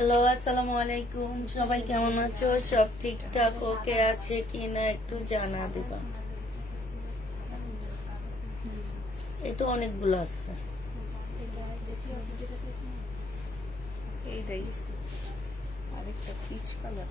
Hello, আসসালামু আলাইকুম। সবাই কেমন আছো? সব ঠিকঠাক ওকে আছে কিনা একটু জানা দিবা। এটা অনেকগুলো আছে। এইটাই আরেকটা পিচ কালার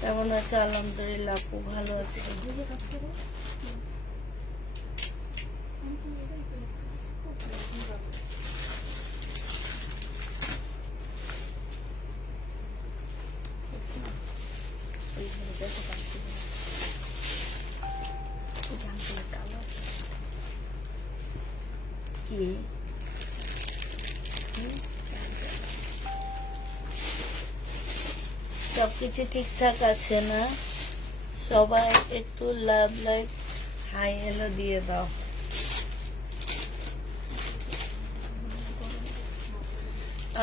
কেমন আছে? আলহামদুলিল্লাহ, খুব ভালো আছে। কি সবকিছু ঠিকঠাক আছে না? সবাই একটু লাভ লাইক হাই হ্যালো দিয়ে দাও।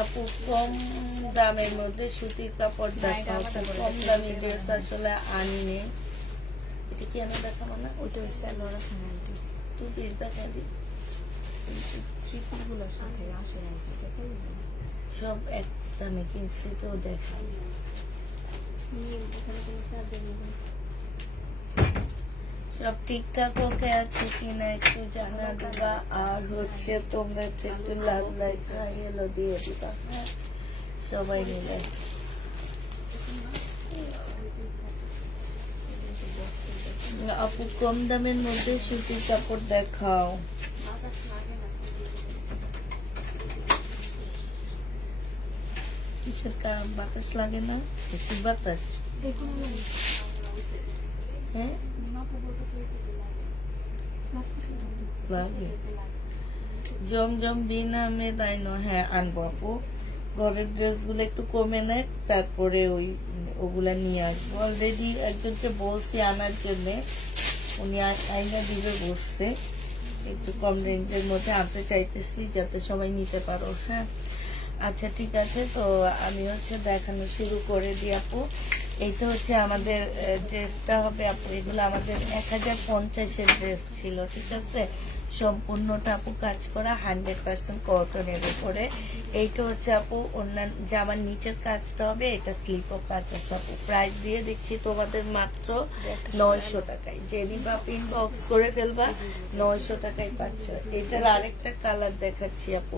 আপু, কম দামের মধ্যে সুতির কাপড় দেখাও। কম দামি ড্রেস আসলে আনিনি। এটা কি এনে দেখাবো না? ওইটা হচ্ছে লরা ফ্যামিলি টু পিস দেখা দি। ট্রিপলগুলোর সাথে আসে না দেখাই সব এক দামে কিনছি তো দেখাই। সব ঠিকঠাক ওকে আছে কিনা একটু জানা দিবা। আর হচ্ছে তোমরা হচ্ছে একটু লাভ লাইক এলো দিয়ে দিবা। হ্যাঁ, সবাই মিলে। আপু, কম দামের মধ্যে সুতির কাপড় দেখাও। কিসের কারণ? বাতাস লাগে না? বেশি বাতাস? হ্যাঁ, লাগে। জমজম বিনামে তাই না? হ্যাঁ, আনবো আপু। ঘরের ড্রেসগুলো একটু কমে নেয়, তারপরে ওগুলা নিয়ে আসবো। অলরেডি একজনকে বলছি আনার জন্য, উনি আইনা দিবে বসছে। একটু কম রেঞ্জের মধ্যে আনতে চাইতেছি যাতে সবাই নিতে পারো। হ্যাঁ, আচ্ছা, ঠিক আছে। তো আমি হচ্ছে দেখানো শুরু করে দিই আপু। এইটা হচ্ছে আমাদের ড্রেসটা হবে আপু। এগুলো আমাদের 1050-এর ড্রেস ছিল, ঠিক আছে। সম্পূর্ণটা আপু কাজ করা 100% কটনের উপরে। এইটা হচ্ছে আপু অন্যান্য জামার নিচের কাজটা হবে, এটা স্লিপও কাজ আছে আপু। প্রাইস দিয়ে দিচ্ছি তোমাদের মাত্র 900 টাকায়। জেনি বা পিন বক্স করে ফেলবা, 900 টাকায় পাচ্ছ। এটার আরেকটা কালার দেখাচ্ছি আপু।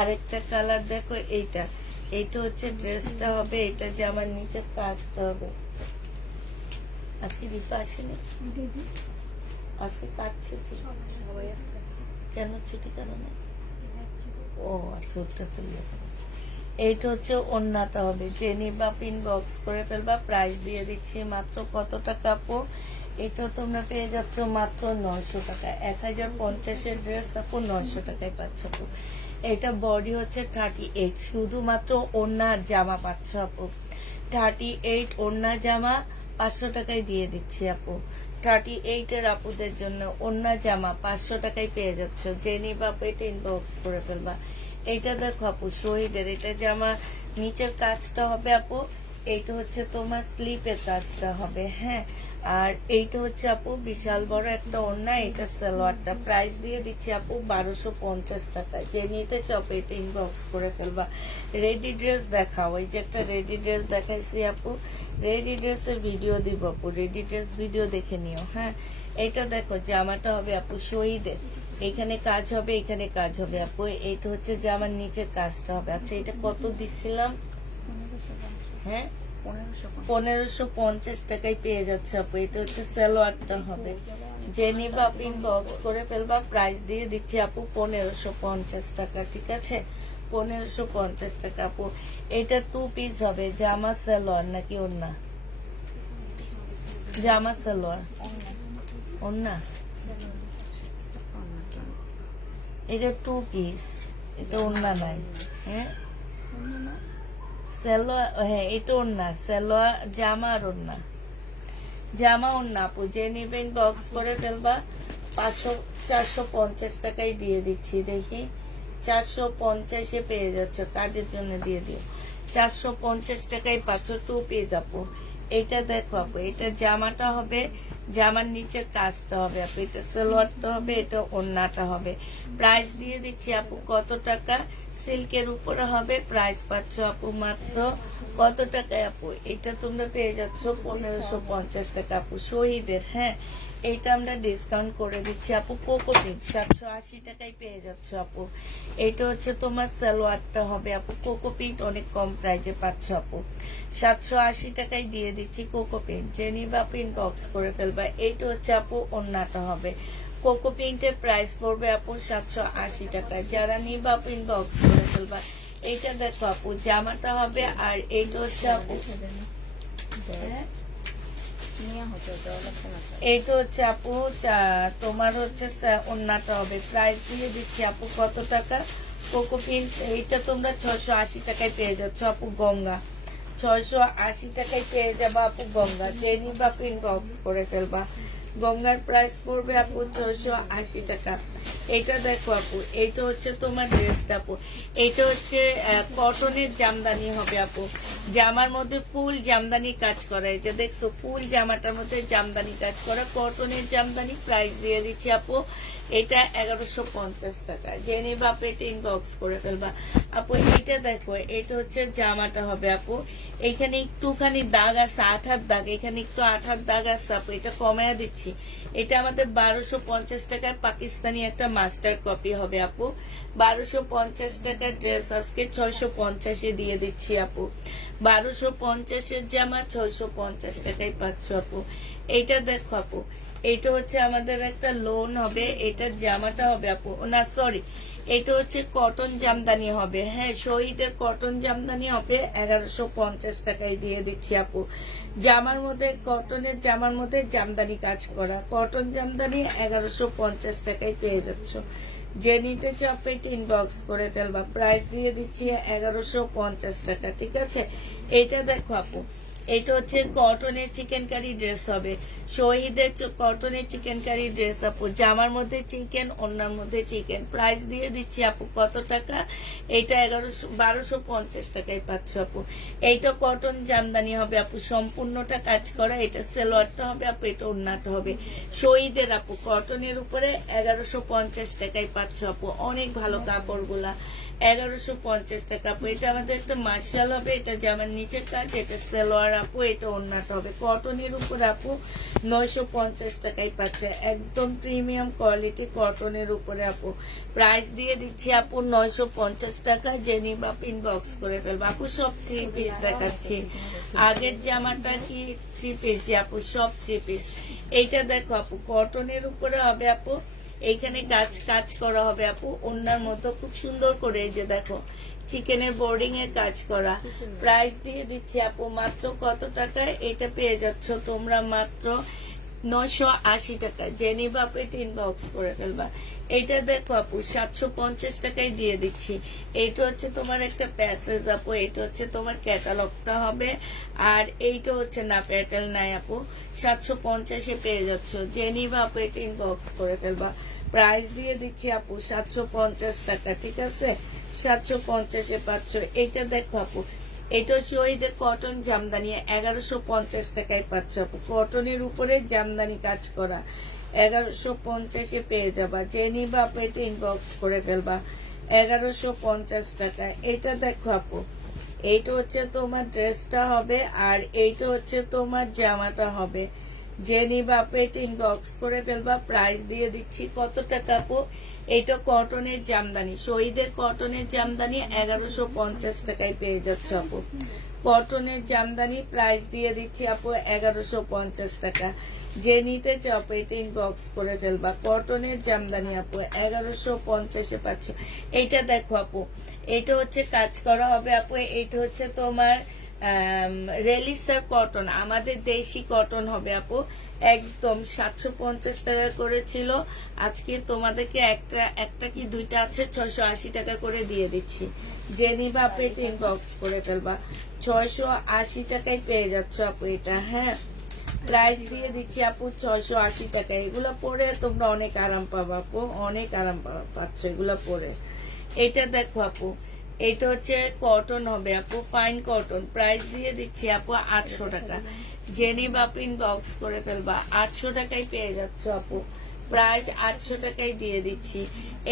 আরেকটা কালার দেখো, এইটা হচ্ছে ড্রেসটা হবে, এটা জামার নিচের কাজটা হবে। আজকে দীপা আসেনি, আজকে কাজ ছুটি। কেন ছুটি? কেন না? ও আচ্ছা, ওটা তুলে এইটা হচ্ছে ওন্নাটা হবে। জেনি বা পিন বক্স করে ফেলবা। প্রাইস দিয়ে দিচ্ছি মাত্র কত টাকা আপু? এটা তোমরা পেয়ে যাচ্ছ মাত্র 900 টাকা। 1050-এর ড্রেস আপু 900 টাকায় পাচ্ছ আপু। এটা বডি হচ্ছে 38, শুধুমাত্র ওন্নার জামা পাচ্ছ আপু। 38 ওন্না জামা 500 টাকায় দিয়ে দিচ্ছি আপু। 38-এর আপুদের জন্য ওন্না জামা 500 টাকায় পেয়ে যাচ্ছ। জেনি বা পেটে ইনবক্স করে ফেলবা। এইটা দেখো আপু, শহীদের এটা জামা নিচের কাজটা হবে আপু। এইটা হচ্ছে তোমার স্লিপের কাজটা হবে। হ্যাঁ, আর এইটা হচ্ছে আপু বিশাল বড় একটা ওড়না। এটা সালোয়ারটা। প্রাইস দিয়ে দিচ্ছি আপু 1250 টাকা। যে নিতে চাও এটা ইনবক্স করে ফেলবা। রেডি ড্রেস দেখাও। এই যে একটা রেডি ড্রেস দেখাইছি আপু, রেডি ড্রেসের ভিডিও দিব আপু। রেডি ড্রেস ভিডিও দেখে নিও। হ্যাঁ, এইটা দেখো জামাটা হবে আপু শহীদের। এখানে কাজ হবে, এখানে কাজ হবে আপু। এইটা হচ্ছে জামার নিচের কাজটা হবে। আচ্ছা, এটা কত দিছিলাম? হ্যাঁ, 1550 টাকায় পেয়ে যাচ্ছে আপু। এটা হচ্ছে সালোয়ারটা হবে। জেনি বা পিন বক্স করে ফেলবা। প্রাইস দিয়ে দিচ্ছি আপু 1550 টাকা, ঠিক আছে। 1550 টাকা আপু। এটা 2 পিস হবে। জামা সালোয়ার নাকি ওন্না? জামা সালোয়ার ওন্না। এটা 2 পিস, এটা ওন্না নাই। হ্যাঁ, সালোয়ার। হ্যাঁ, এটা ওন্না। সালোয়ার জামা আর ওন্না, জামা ওন্না আপু। যে নিবেন বক্স করে ফেলবা। 450 টাকায় দিয়ে দিচ্ছি। দেখি 450-এ পেয়ে যাচ্ছে। কাজের জন্য দিয়ে দিও। 450 টাকায় পাচ্ছ 2 পিস আপু। এইটা দেখো আপু, এটা জামাটা হবে, জামার নিচের কাজটা হবে আপু, এটা সালোয়ারটা হবে, এটা ওড়নাটা হবে। প্রাইস দিয়ে দিচ্ছি আপু কত টাকা, সিল্কের উপরে হবে, প্রাইস পাচ্ছ আপু মাত্র কত টাকায় আপু, এটা তোমরা পেয়ে যাচ্ছ 1550 টাকা আপু শহীদের। হ্যাঁ, এইটা আমরা ডিসকাউন্ট করে দিচ্ছি আপু, কোকোপিট 780 টাকায় পেয়ে যাচ্ছ আপু। এটা হচ্ছে তোমার সালোয়ারটা হবে আপু, কোকোপিট অনেক কম প্রাইসে পাচ্ছ আপু, 780 টাকায় দিয়ে দিচ্ছি কোকোপিট। যে নিবা প্রিন্ট বক্স করে ফেলবা। এইটা হচ্ছে আপু ওড়নাটা হবে, কোকো প্রিন্টের প্রাইস পড়বে আপু 780 টাকা। যারা নিবা প্রিন্ট বক্স করে ফেলবা। এইটা দেখো আপু জামাটা হবে, আর এইটা হচ্ছে আপু হ্যাঁ, এইটা হচ্ছে আপু তোমার হচ্ছে ওড়নাটা হবে। প্রাইস দিয়ে দিচ্ছি আপু কত টাকা, কোকো প্রিন্ট এইটা তোমরা 680 টাকায় পেয়ে যাচ্ছ আপু গঙ্গা, 680 টাকায় পেয়ে যাবা আপু গঙ্গা। যে নিবা প্রিন্ট বক্স করে ফেলবা। গঙ্গার প্রাইস পড়বে আপু 680 টাকা। এটা দেখো আপু, এইটা হচ্ছে তোমার ড্রেসটা আপু, এইটা হচ্ছে কটনের জামদানি হবে আপু, জামার মধ্যে ফুল জামদানি কাজ করা। এই যে দেখছো ফুল জামাটার মধ্যে জামদানি কাজ করা, কটনের জামদানি। প্রাইস দিয়ে দিচ্ছি আপু এটা 1150 টাকা। যে নিবা আপু এটা ইনবক্স করে ফেলবা আপু। এইটা দেখো, এটা হচ্ছে জামাটা হবে আপু, এইখানে একটুখানি দাগ আছে, আঠার দাগ, এখানে একটু আঠার দাগ আছে আপু, এটা কমায়া দিচ্ছি। এটা আমাদের 1250 টাকার পাকিস্তানি একটা মাস্টার কপি হবে আপু, 1250 টাকার ড্রেস আজকে 650-এ দিয়ে দিচ্ছি আপু। 1250-এর জামা 650 টাকায় পাচ্ছ আপু। এইটা দেখো আপু, এইটা হচ্ছে আমাদের একটা লোন হবে, এটার জামাটা হবে আপু, না সরি, এটা হচ্ছে কটন জামদানি হবে। হ্যাঁ, শহীদের কটন জামদানি হবে 1150 টাকায় দিয়ে দিচ্ছি আপু। জামার মধ্যে কটনের জামার মধ্যে জামদানি কাজ করা, কটন জামদানি 1150 টাকায় পেয়ে যাচ্ছ। যে নিতে চাপ এটা ইনবক্স করে ফেলবা। প্রাইস দিয়ে দিচ্ছি 1150 টাকা। ঠিক আছে, এটা দেখো আপু, এটা হচ্ছে কটনের চিকেন কারি ড্রেস হবে, শহীদের কটনের চিকেন কারি ড্রেস আপু, জামার মধ্যে চিকেন, ওড়নার মধ্যে চিকেন। প্রাইস দিয়ে দিচ্ছি আপু কত টাকা, এইটা 1250 টাকায় পাচ্ছ আপু। এইটা কটন জামদানি হবে আপু, সম্পূর্ণটা কাজ করা, এটা সালোয়ারটা হবে আপু, এটা ওড়নাটা হবে। শহীদের আপু কটনের উপরে 1150 টাকায় পাচ্ছ আপু, অনেক ভালো কাপড়গুলা, 1150 টাকা আপু। এটা আমাদের একটা মার্শাল হবে, এটা জামার নিচের কাজ, এটা সালোয়ার আপু, এটা ওড়নাটা হবে। কটনের উপর আপু 950 টাকায় পাচ্ছে, একদম প্রিমিয়াম কোয়ালিটি কটনের উপরে আপু। প্রাইস দিয়ে দিচ্ছি আপু 950 টাকা। যে নিবা ইনবক্স করে ফেলবো আপু। সব 3 পিস দেখাচ্ছি, আগের জামাটা কি 3 পিস আপু, সব 3 পিস। এইটা দেখো আপু, কটনের উপরে হবে আপু, এইখানে কাজ করা হবে আপু, ওড়নার মতো খুব সুন্দর করে। এই যে দেখো চিকেনের বোর্ডিং এর কাজ করা। প্রাইস দিয়ে দিচ্ছি আপু মাত্র কত টাকায়, এটা পেয়ে যাচ্ছ তোমরা মাত্র 980 টাকা। যে নিবা আপু এটা ইনবক্স করে ফেলবা। এইটা দেখো আপু 750 টাকায় দিয়ে দিচ্ছি। এইটা হচ্ছে তোমার একটা প্যাসেজ আপু, এটা হচ্ছে তোমার ক্যাটালগটা হবে, আর এইটা হচ্ছে না প্যাটেল নাই আপু, 750-এ পেয়ে যাচ্ছ। যে নিবা আপু এটা ইনবক্স করে ফেলবা। প্রাইস দিয়ে দিচ্ছি আপু 750 টাকা। ঠিক আছে, 750-এ পাচ্ছ। এইটা দেখো আপু, এটা শহীদের কটন জামদানি 1150 টাকায় পাচ্ছ আপু, কটনের উপরে জামদানি কাজ করা, 1150-এ পেয়ে যাবা। যে নিবা আপু এটা ইনবক্স করে ফেলবা, 1150 টাকা। এটা দেখো আপু, এইটা হচ্ছে তোমার ড্রেসটা হবে, আর এইটা হচ্ছে তোমার জামাটা হবে। যে নিবা আপু এটা ইনবক্স করে ফেলবা। প্রাইস দিয়ে দিচ্ছি কত টাকা আপু, এইটা কটনের জামদানি, শহীদের কটনের জামদানি 1150 টাকায় পেয়ে যাচ্ছে আপু। কটনের জামদানি প্রাইস দিয়ে দিচ্ছি আপু 1150 টাকা। যে নিতে চাও আপু এটা ইনবক্স করে ফেলবা। কটনের জামদানি আপু 1150-এ পাচ্ছ। এইটা দেখো আপু, এটা হচ্ছে কাজ করা হবে আপু, এইটা হচ্ছে তোমার রেলিসার কটন, আমাদের দেশি কটন হবে আপু, একদম 750 টাকা করেছিল, আজকে তোমাদেরকে একটা কি দুইটা আছে 680 টাকা করে দিয়ে দিচ্ছি। যে নিবা আপু এটা ইনবক্স করে ফেলবা। 680 টাকায় পেয়ে যাচ্ছ আপু এটা। হ্যাঁ, প্রাইস দিয়ে দিচ্ছি আপু 680 টাকা। এগুলো পরে তোমরা অনেক আরাম পাবা আপু, অনেক আরাম পাচ্ছ এগুলো পরে। এটা দেখো আপু, এইটা হচ্ছে কটন হবে আপু, ফাইন কটন। প্রাইস দিয়ে দিচ্ছি আপু 800 টাকা। জেনি বাপিন বক্স করে ফেলবা, 800 টাকায় পেয়ে যাচ্ছ আপু। প্রাইস 800 টাকায় দিয়ে দিচ্ছি।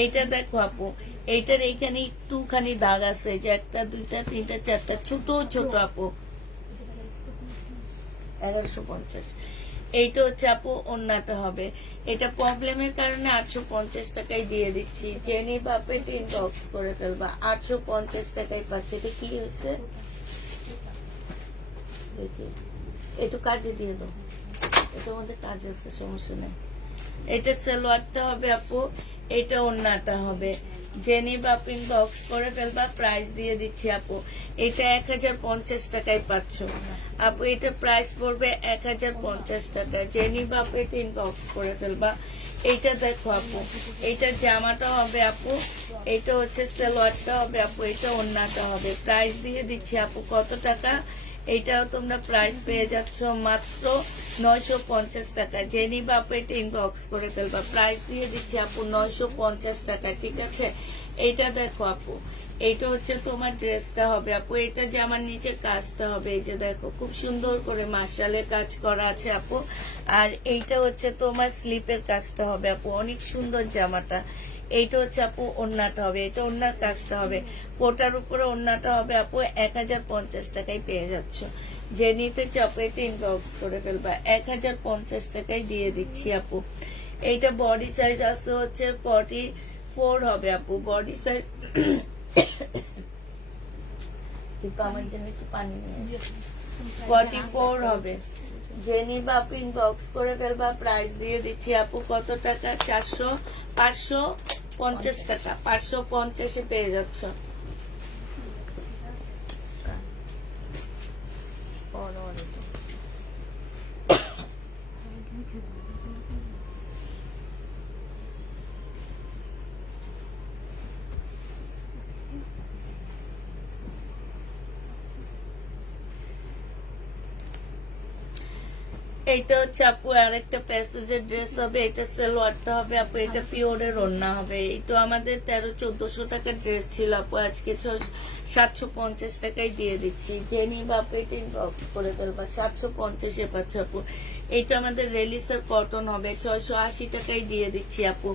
এইটা দেখো আপু, এইটার এইখানে একটুখানি দাগ আছে, যে 1 2 3 4 ছোট ছোট আপু। 1150। এইটা হচ্ছে আপু ওন্নাটা হবে। এটা প্রবলেমের কারণে 850 টাকায় দিয়ে দিচ্ছি। জেনি বাপে ইনবক্স করে ফেলবা, 850 টাকায় পাচ্ছে। এটা কি হয়েছে দেখি, একটু কাজে দিয়ে দাও, এটার মধ্যে কাজ আছে, সমস্যা নেই। এটা সালোয়ারটা হবে আপু, এটা ওন্নাটা হবে। জেনি বাপিন বক্স করে ফেলবা, প্রাইস দিয়ে দিচ্ছি আপু। এটা 1050 টাকায় পাচ্ছ আপু। এটা প্রাইস পড়বে 1050 টাকা। জেনি বাপিন বক্স করে ফেলবা। এইটা দেখো আপু, এইটার জামাটা হবে আপু, এটা হচ্ছে সালোয়ারটা হবে আপু, এটা ওন্নাটা হবে। প্রাইস দিয়ে দিচ্ছি আপু কত টাকা? এইটাও তোমরা প্রাইস পেয়ে যাচ্ছ মাত্র 950 টাকা। জেনি বাপে ইনবক্স করে ফেলবা, প্রাইস দিয়ে দিচ্ছি আপু 950 টাকা। ঠিক আছে, এইটা দেখো আপু, এইটা হচ্ছে তোমার ড্রেসটা হবে আপু। এটা যে আমার নিচে কাজটা হবে, এই যে দেখো খুব সুন্দর করে মার্শালের কাজ করা আছে আপু। আর এইটা হচ্ছে তোমার স্লিপের কাজটা হবে আপু, অনেক সুন্দর জামাটা। এইটা হচ্ছে আপু ওন্নাটা হবে, এটা ওন্নার কাজটা হবে। কোটার উপরে ওন্নাটা হবে আপু, 1050 টাকায় পেয়ে যাচ্ছ। যে নিতে চাপ এটা ইনবক্স করে ফেলবা, 1050 টাকায় দিয়ে দিচ্ছি আপু। এইটা বডি সাইজ আছে হচ্ছে 44 হবে আপু, বডি সাইজ। আমার জন্য একটু পানি নিয়ে 44 হবে। জেনি বাপু ইনবক্স করে ফেলবা, প্রাইস দিয়ে দিচ্ছি আপু কত টাকা? 550 টাকা। 550-এ পেয়ে যাচ্ছ। এইটা হচ্ছে আপু আরেকটা প্যাসেজের ড্রেস হবে। এটা সালোয়ারটা হবে আপু, এটা পিওরের ওড়না হবে। এটা আমাদের 1300-1400 টাকার ড্রেস ছিল আপু, আজকে 750 টাকায় দিয়ে দিচ্ছি। জেনি বাপু এটা ইনবক্স করে ফেলবা, 750-এ পাচ্ছে আপু। এটা আমাদের রেলিসের কটন হবে, 680 টাকায় দিয়ে দিচ্ছি আপু।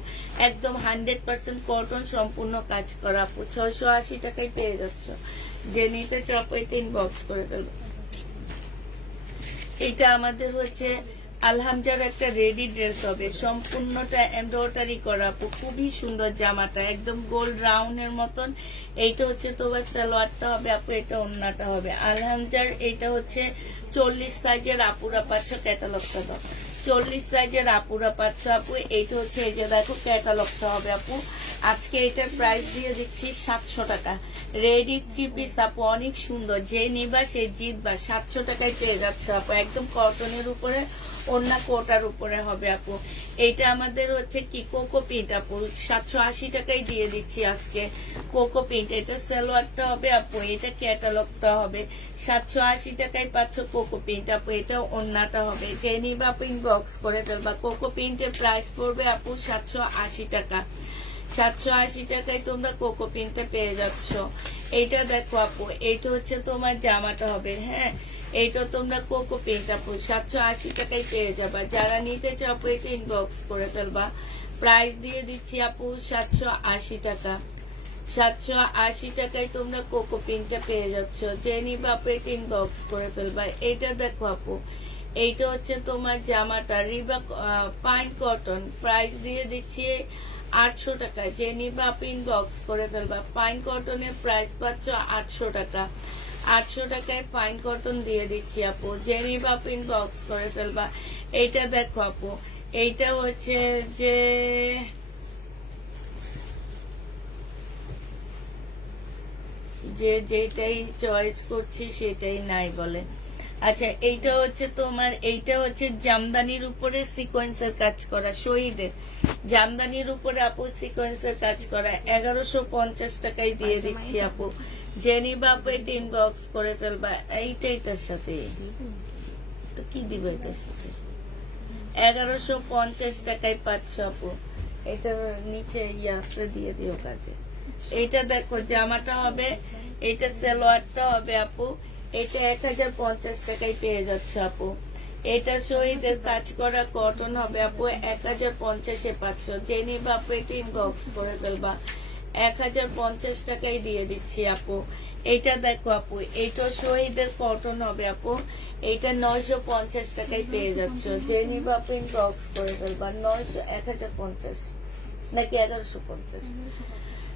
একদম 100% কটন, সম্পূর্ণ কাজ করা আপু, 680 টাকায় পেয়ে যাচ্ছ। জেনিতে চাপ এটা ইনবক্স করে ফেলবা। এটা আমাদের হচ্ছে আলহামজার একটা রেডি ড্রেস হবে, সম্পূর্ণটা এমব্রয়ডারি করা আপু, খুবই সুন্দর জামাটা, একদম গোল্ড রাউন্ডের মতন। এইটা হচ্ছে তোমার সালোয়ারটা হবে আপু, এটা ওন্নাটা হবে। আলহামজার এইটা হচ্ছে 40 সাইজের আপুরা পাচ্ছ, ক্যাটালগটা দাও। 40 সাইজের আপুরা পাচ্ছ আপু। এইটা হচ্ছে এই যে দেখো ক্যাটালগটা হবে আপু। আজকে এটার প্রাইস দিয়ে দিচ্ছি 700 টাকা। রেডি 3 পিস আপু, অনেক সুন্দর, যে নিবা সে জিতবা। 700 টাকায় পেয়ে যাচ্ছে আপু, একদম কটনের উপরে, ওন্না কোটার উপরে হবে আপু। এইটা আমাদের হচ্ছে কি কোকো প্রিন্ট আপু, 780 টাকায় দিয়ে দিচ্ছি আজকে কোকো প্রিন্ট। এটা সালোয়ারটা হবে আপু, এটা ক্যাটালগটা হবে। 780 টাকায় পাচ্ছ কোকো প্রিন্ট আপু, এটা ওন্নাটা হবে। যে নিবা আপু ইনবক্স করে ফেলবা। কোকো প্রিন্টের প্রাইস পড়বে আপু 780 টাকা। 780 টাকায় তোমরা কোকো প্রিন্টটা পেয়ে যাচ্ছ। এইটা দেখো আপু, এইটা হচ্ছে তোমার জামাটা হবে। হ্যাঁ, এইটা তোমরা কোকো প্রিন্ট আপু 780 টাকায় পেয়ে যাবা। যারা নিতে চাও আপু এটা ইনবক্স করে ফেলবা। প্রাইস দিয়ে দিচ্ছি আপু 780 টাকা। 780 টাকায় তোমরা কোকো প্রিন্টটা পেয়ে যাচ্ছ। যে নিবা আপু এটা ইনবক্স করে ফেলবা। এইটা দেখো আপু, এইটা হচ্ছে তোমার জামাটা রিবা ফাইন কটন, প্রাইস দিয়ে দিচ্ছি 800 টাকা। যে নিবা আপু ইনবক্স করে ফেলবা। ফাইন কটনের প্রাইস পাচ্ছ 800 টাকা। 800 টাকায় ফাইন কটন দিয়ে দিচ্ছি আপু। যে নিবা আপু ইনবক্স করে ফেলবা। এইটা দেখো আপু, এইটা হচ্ছে যে যেটাই চয়েস করছি সেটাই নাই বলে। আচ্ছা, এইটা হচ্ছে তোমার, এইটা হচ্ছে জামদানির উপরে সিকোয়েন্সের কাজ করা, শহীদের জামদানির উপরে আপু সিকোয়েন্সের কাজ করা, 1150 টাকায় দিয়ে দিচ্ছি আপু। জেনি বাপু এটা ইনবক্স করে ফেলবা। এইটা এটার সাথে তো কি দিব, এটার সাথে 1150 টাকায় পাচ্ছ আপু। এটার নিচে আছে, দিয়ে দিও কাজে। এইটা দেখো জামাটা হবে, এটা সালোয়ারটা হবে আপু, এটা 1050 টাকায় পেয়ে যাচ্ছে আপু। এটা শহীদের কাজ করা কটন হবে আপু, 1050-এ পাচ্ছ। যে নিবা আপু এটা ইনবক্স করে ফেলবা, 1050 টাকায় দিয়ে দিচ্ছি আপু। এইটা দেখো আপু, এইটা শহীদের কটন হবে আপু, এইটা 950 টাকায় পেয়ে যাচ্ছ। যে নিবা আপু ইনবক্স করে ফেলবা, 1050 নাকি 1150,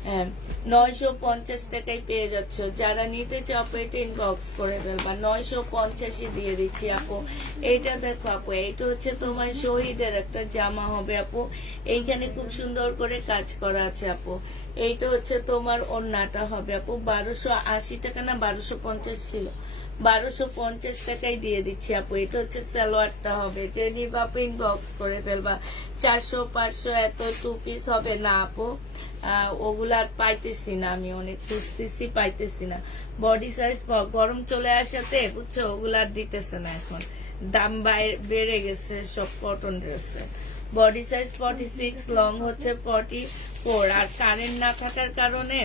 হ্যাঁ 950 টাকায় পেয়ে যাচ্ছ। যারা নিতে চাও আপু এটা ইনবক্স করে ফেলবা, 950-ই দিয়ে দিচ্ছি আপু। এইটা দেখো আপু, এইটা হচ্ছে তোমার শহীদের একটা জামা হবে আপু, এইখানে খুব সুন্দর করে কাজ করা আছে আপু। এইটা হচ্ছে তোমার ওড়নাটা হবে আপু, 1280 টাকা না 1250 ছিল, 1250 টাকায় দিয়ে দিচ্ছি আপু। এটা হচ্ছে সালোয়ারটা হবে, যে নিবা আপু ইনবক্স করে ফেলবা। 400-500 এত 2 পিস হবে না আপু, ওগুলা আর পাইতেছি না, আমি অনেক খুঁজতেছি পাইতেছি না। বডি সাইজ গরম চলে আসাতে বুঝছো, ওগুলা আর দিতেছে না এখন, দাম বেড়ে গেছে সব কটন ড্রেসের। বডি সাইজ 46, লং হচ্ছে 44, আর কারেন্ট না থাকার কারণে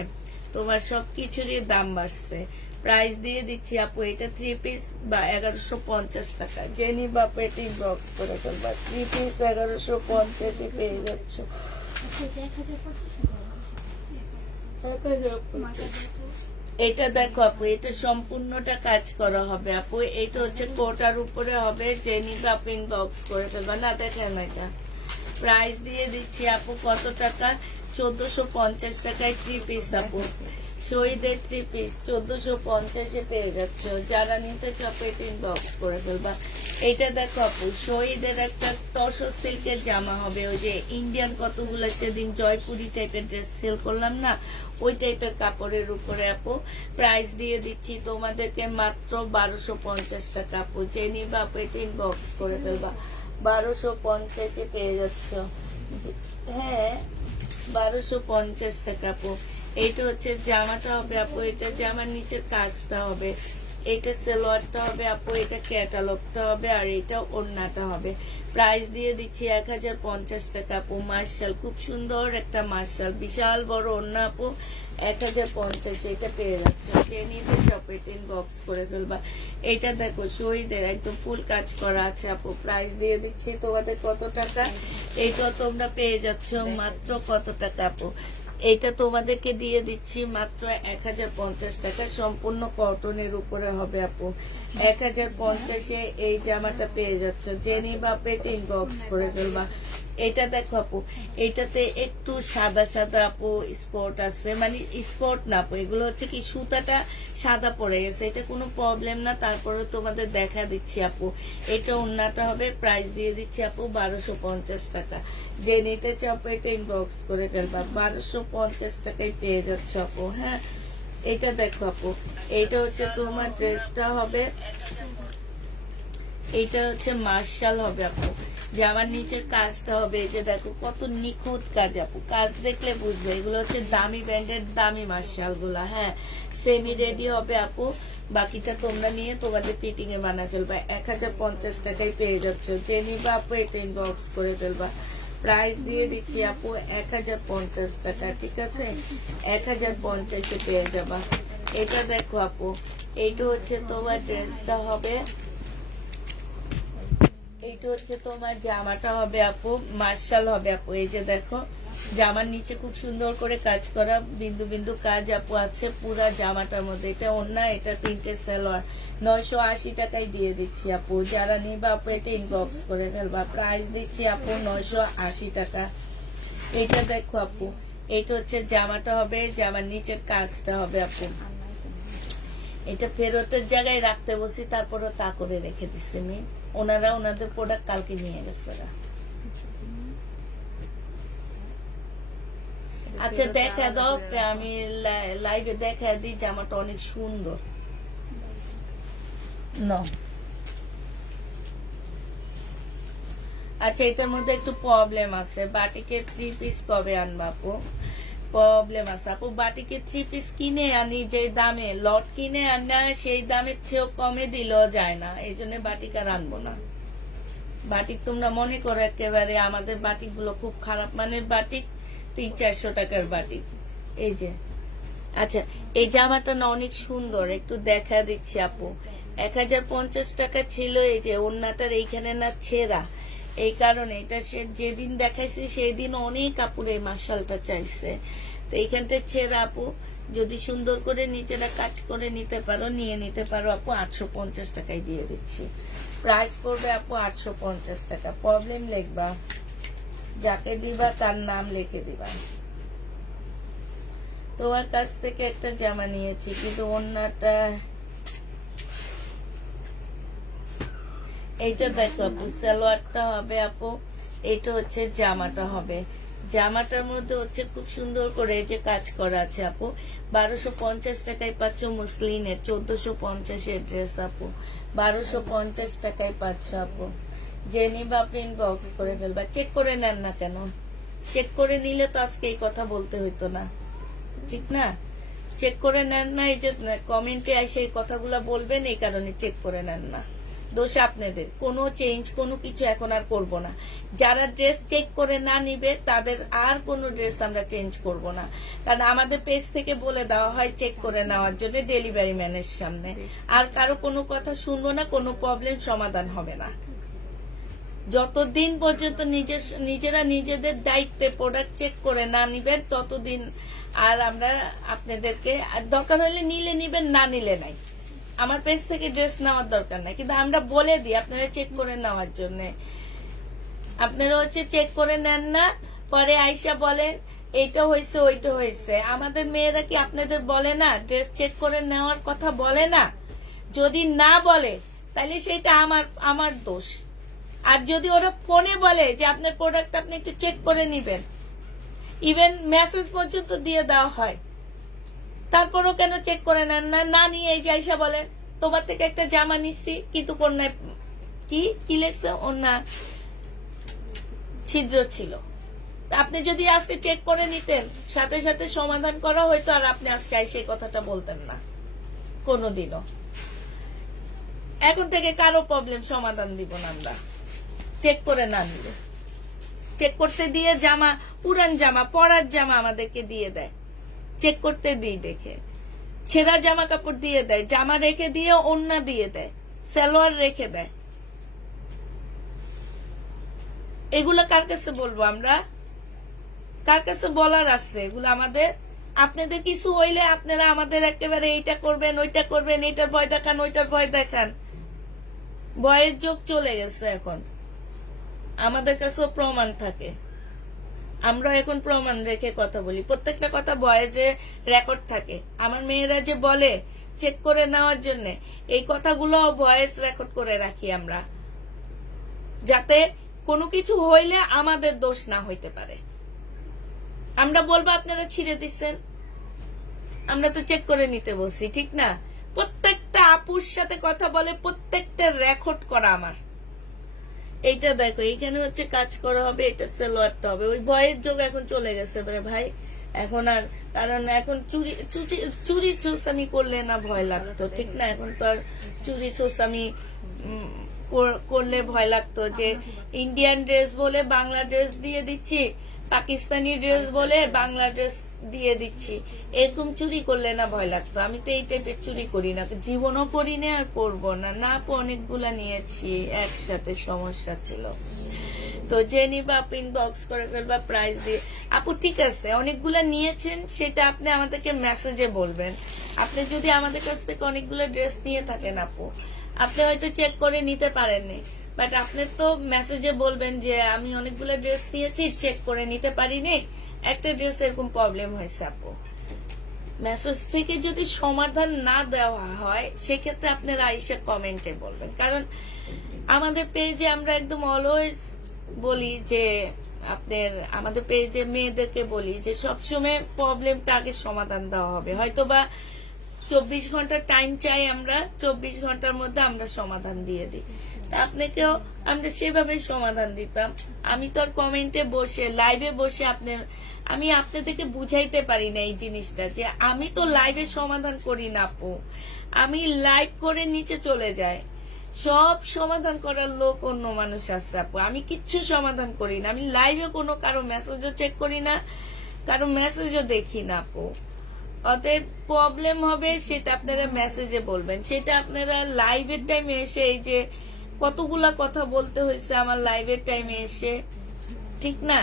তোমার সবকিছুরই দাম বাড়ছে। প্রাইস দিয়ে দিচ্ছি আপু, এটা 3 পিস বা 1150 টাকা। যে নিবা আপু এটা ইনবক্স করে ফেলবা, 3 পিস 1150-এ পেয়ে যাচ্ছ। এটা দেখো আপু, এটা সম্পূর্ণটা কাজ করা হবে আপু, এটা হচ্ছে কোটার উপরে হবে। যে নিবা আপু ইনবক্স করে ফেলবা। না দেখেন এটা প্রাইস দিয়ে দিচ্ছি আপু কত টাকা, 1450 টাকায় 3 পিস আপু। শহীদের 3 পিস 1450-এ পেয়ে যাচ্ছ। যারা নিতে চাপে এটা ইনবক্স করে ফেলবা। এটা দেখো আপু, শহীদের একটা তসর সিল্কের জামা হবে, ওই যে ইন্ডিয়ান কতগুলো সেদিন জয়পুরি টাইপের ড্রেস সেল করলাম না, ওই টাইপের কাপড়ের উপরে আপু। প্রাইস দিয়ে দিচ্ছি তোমাদেরকে মাত্র 1250 টাকা আপু। যে নিবা আপু এটা ইনবক্স করে ফেলবা, 1250-এ পেয়ে যাচ্ছ। হ্যাঁ 1250 টাকা আপু। এইটা হচ্ছে জামাটা হবে আপু, এটা জামার নিচের কাজটা হবে, এটা সালোয়ারটা হবে আপু, এটা ক্যাটালগটা হবে, আর এটা ওড়নাটা হবে। প্রাইস দিয়ে দিচ্ছি 1050 টাকা আপু। মার্শাল, খুব সুন্দর একটা মার্শাল, বিশাল বড় ওড়না আপু, 1050 এটা পেয়ে যাচ্ছে। নিতে চপেট ইনবক্স করে ফেলবা। এটা দেখো শহীদের একদম ফুল কাজ করা আছে আপু। প্রাইস দিয়ে দিচ্ছি তোমাদের কত টাকা, এইটা তোমরা পেয়ে যাচ্ছ মাত্র কত টাকা আপু। এটা তোমাদেরকে দিয়ে দিচ্ছি মাত্র 1050 টাকা, সম্পূর্ণ কটনের উপরে হবে আপু। 1050-এ এই জামাটা পেয়ে যাচ্ছ। যে নিবা পেটে ইনবক্স করে ফেলবা। এটা দেখো আপু, এটাতে একটু সাদা সাদা আপু স্পট আছে, মানে স্পট না আপু, এগুলো হচ্ছে কি সুতাটা সাদা পড়ে গেছে, এটা কোনো প্রবলেম না, তারপরে তোমাদের দেখা দিচ্ছি আপু। এটা ওড়নাটা হবে, প্রাইস দিয়ে দিচ্ছি আপু 1250 টাকা। যে নিতে চাও এটা ইনবক্স করে ফেলবা, 1250 টাকায় পেয়ে যাচ্ছ আপু। হ্যাঁ এটা দেখো আপু, এইটা হচ্ছে তোমার ড্রেসটা হবে, এইটা হচ্ছে মার্শাল হবে আপু। জামার নিচের কাজটা হবে, এই যে দেখো কত নিখুঁত কাজ আপু, কাজ দেখলে বুঝবে এগুলো হচ্ছে দামি ব্র্যান্ডের দামি মার্শাল গুলা। হ্যাঁ সেমি রেডি হবে আপু, বাকিটা তোমরা নিয়ে তোমাদের ফিটিং এ বানা ফেলবা। 1050 টাকায় পেয়ে যাচ্ছ। যে নিবা আপু এটা ইনবক্স করে ফেলবা। প্রাইস দিয়ে দিচ্ছি আপু 1050 টাকা, ঠিক আছে, 1050-এ পেয়ে যাবা। এটা দেখো আপু, এইটা হচ্ছে তোমার ড্রেসটা হবে, এইটা হচ্ছে তোমার জামাটা হবে আপু, মার্শাল হবে আপু। এই যে দেখো জামার নিচে খুব সুন্দর করে কাজ করা, বিন্দু বিন্দু কাজ আপু আছে পুরা জামাটার মধ্যে। এটা ওড়না, এটা 3টে সালোয়ার, 980 টাকায় দিয়ে দিচ্ছি আপু। যারা নিবা আপু এটা ইনবক্স করে ফেলবা। প্রাইস দিচ্ছি আপু 980 টাকা। এটা দেখো আপু, এটা হচ্ছে জামাটা হবে, জামার নিচের কাজটা হবে আপু। এটা ফেরতের জায়গায় রাখতে বসি, তারপরও তা করে রেখে দিচ্ছি আমি। ওনারা ওনাদের প্রোডাক্ট কালকে নিয়ে গেছে। আচ্ছা দেখা দাও, আমি লাইভে দেখা দিই, জামাটা অনেক সুন্দর। আচ্ছা এটার মধ্যে একটু প্রবলেম আছে, বাটিকে 3 পিস কবে আনবা আপু? প্রবলেম আছে আপু, বাটিকে 3 পিস কিনে আনি যে দামে, লট কিনে আনা সেই দামের চেয়েও কমে দিলেও যায় না, এই জন্য বাটিক আর আনবো না। বাটিক তোমরা মনে করো একেবারে আমাদের বাটিক গুলো খুব খারাপ মানের বাটিক, 300-400 টাকার বাটিক, এই যে, আচ্ছা এই জামাটা না অনেক সুন্দর, একটু দেখা দিচ্ছি আপু। 1050 টাকা ছিল। এই যে ওড়নাটার এইখানে না ছেঁড়া, এই কারণে এটা সে যেদিন দেখাইছে সেই দিন অনেক আপুর এই মার্শালটা চাইছে, তো এইখানটা ছেঁড়া আপু। যদি সুন্দর করে নিচেরা কাজ করে নিতে পারো, নিয়ে নিতে পারো আপু। 850 টাকায় দিয়ে দিচ্ছি। প্রাইস করবে আপু 850 টাকা। প্রবলেম লিখবা, যাকে দিবা তার নাম লিখে দিবা। তোমার কাছ থেকে একটা জামা নিয়েছি, কিন্তু ওড়নাটা এইটা দেখো আপু, সালোয়ারটা হবে আপু, এইটা হচ্ছে জামাটা হবে। জামাটার মধ্যে হচ্ছে খুব সুন্দর করে এই যে কাজ করা আছে আপু। 1250 টাকায় পাচ্ছ মুসলিনের। 1450 ড্রেস আপু, 1250 টাকায় পাচ্ছ আপু। যে নিবা আপনি ইনবক্স করে ফেলবা। চেক করে নেন না কেন? চেক করে নিলে তো আজকে এই কথা বলতে হইতো না, ঠিক না? চেক করে নেন না, এই যে কমেন্টে এসে এই কথাগুলো বলবেন, এই কারণে চেক করে নেন না। দোষ আপনাদের। কোনো চেঞ্জ কোনো কিছু এখন আর করব না। যারা ড্রেস চেক করে না নিবে তাদের আর কোনো ড্রেস আমরা চেঞ্জ করব না, কারণ আমাদের পেজ থেকে বলে দেওয়া হয় চেক করে নেওয়ার জন্য ডেলিভারি ম্যানের সামনে। আর কারো কোনো কথা শুনবো না, কোনো প্রবলেম সমাধান হবে না। যতদিন পর্যন্ত নিজেরা নিজেদের দায়িত্বে প্রোডাক্ট চেক করে না নিবেন, ততদিন আর আমরা আপনাদেরকে, দরকার হলে নিলে নিবেন, না নিলে নাই। আমার পেজ থেকে ড্রেস নেওয়ার দরকার নাই, কিন্তু আমরা বলে দিই আপনারা চেক করে নেওয়ার জন্য। আপনারা হচ্ছে চেক করে নেন না, পরে আইসা বলেন এইটা হয়েছে ওইটা হয়েছে। আমাদের মেয়েরা কি আপনাদের বলে না ড্রেস চেক করে নেওয়ার কথা বলে না? যদি না বলে তাহলে সেটা আমার দোষ। আর যদি ওরা ফোনে বলে যে আপনার প্রোডাক্ট আপনি একটু চেক করে নিবেন, ইভেন মেসেজ পর্যন্ত দিয়ে দেওয়া হয়, তারপরও কেন চেক করে নেন না? না নিয়ে এই যাইসা বলেন তোমার থেকে একটা জামা নিচ্ছি, কিন্তু কন্যায় কি লেখছে, ওনা ছিদ্র ছিল। আপনি যদি আজকে চেক করে নিতেন, সাথে সাথে সমাধান করা হয়তো, আর আপনি আজকে সেই কথাটা বলতেন না কোনোদিনও। এখন থেকে কারো প্রবলেম সমাধান দিব না আমরা, চেক করে না নিলে। চেক করতে দিয়ে জামা, পুরান জামা, পরার জামা আমাদেরকে দিয়ে দেয়, চেক করতে দিই দেখে। ছেঁড়া জামা কাপড় দিয়ে দেয়, জামা রেখে দিয়ে ওড়না দিয়ে দেয়, সালোয়ার রেখে দেয়। এগুলো কার কাছে বলবো আমরা? কার কাছে বলার আছে এগুলো আমাদের? আপনাদের কিছু হইলে আপনারা আমাদের একেবারে এইটা করবেন ওইটা করবেন, এইটার ভয় দেখান ওইটার ভয় দেখান। ভয়ের যোগ চলে গেছে এখন। আমাদের কাছেও প্রমাণ থাকে, আমরা এখন প্রমাণ রেখে কথা বলি। প্রত্যেকটা কথা ভয়েসে রেকর্ড থাকে। আমার মেয়েরা যে বলে চেক করে নেওয়ার জন্য, এই কথাগুলো ভয়েস রেকর্ড করে রাখি আমরা, যাতে কোনো কিছু হইলে আমাদের দোষ না হইতে পারে। আমরা বলবো আপনারা ছিঁড়ে দিচ্ছেন, আমরা তো চেক করে নিতে বলছি, ঠিক না? প্রত্যেকটা আপুর সাথে কথা বলে, প্রত্যেকটা রেকর্ড করা আমার। এইটা দেখো, এইখানে হচ্ছে কাজ করা হবে, এটা সালোয়ারটা হবে। ওই ভয়ের যোগ এখন চলে গেছে ভাই এখন আর, কারণ এখন চুরি চোসামি করলে না ভয় লাগতো, ঠিক না? এখন তো আর চুরি চোসামি করলে ভয় লাগতো যে ইন্ডিয়ান ড্রেস বলে বাংলা ড্রেস দিয়ে দিচ্ছি, পাকিস্তানি ড্রেস বলে বাংলা ড্রেস দিয়ে দিচ্ছি, এরকম চুরি করলে না ভয় লাগতো। আমি তো এই টাইপের চুরি করি না, জীবনও করি না, আর করবো না। না আপু, অনেকগুলা নিয়েছি একসাথে, সমস্যা ছিল। তো যে নিবা আপু ইনবক্স করে ফেলবা প্রাইস দিয়ে। আপু ঠিক আছে, অনেকগুলা নিয়েছেন, সেটা আপনি আমাদেরকে মেসেজে বলবেন। আপনি যদি আমাদের কাছ থেকে অনেকগুলো ড্রেস নিয়ে থাকেন আপু, আপনি হয়তো চেক করে নিতে পারেননি, বাট আপনি তো মেসেজে বলবেন যে আমি অনেকগুলো ড্রেস নিয়েছি, চেক করে নিতে পারিনি, একটা ড্রেস এরকম প্রবলেম হয়েছে আপু। মেসেজ থেকে যদি সমাধান না দেওয়া হয়, সেক্ষেত্রে আপনারা আইসা কমেন্টে বলবেন। কারণ আমাদের পেজে আমরা একদম অলওয়েজ বলি যে আপনার, আমাদের পেজে মেয়েদেরকে বলি যে সবসময় প্রবলেমটা আগে সমাধান দেওয়া হবে। হয়তোবা 24 ঘন্টা টাইম চাই আমরা, 24 ঘন্টার মধ্যে আমরা সমাধান দিয়ে দিই। আপনাকেও আমরা সেভাবেই সমাধান দিতাম। আমি তো আর কমেন্টে বসে, লাইভে বসে আমি আপনাদেরকে বুঝাইতে পারি না এই জিনিসটা, যে আমি তো লাইভে সমাধান করি না আপু। আমি লাইভ করে নিচে চলে যাই, সব সমাধান করার লোক অন্য মানুষ আছে আপু। আমি কিচ্ছু সমাধান করি না, আমি লাইভে কোনো কারো মেসেজও চেক করি না, কারো মেসেজও দেখি না আপু। অতএব প্রবলেম হবে সেটা আপনারা মেসেজে বলবেন, সেটা আপনারা লাইভের টাইমে এসে, এই যে কতগুলা কথা বলতে হয়েছে আমার লাইভের টাইমে এসে, ঠিক না?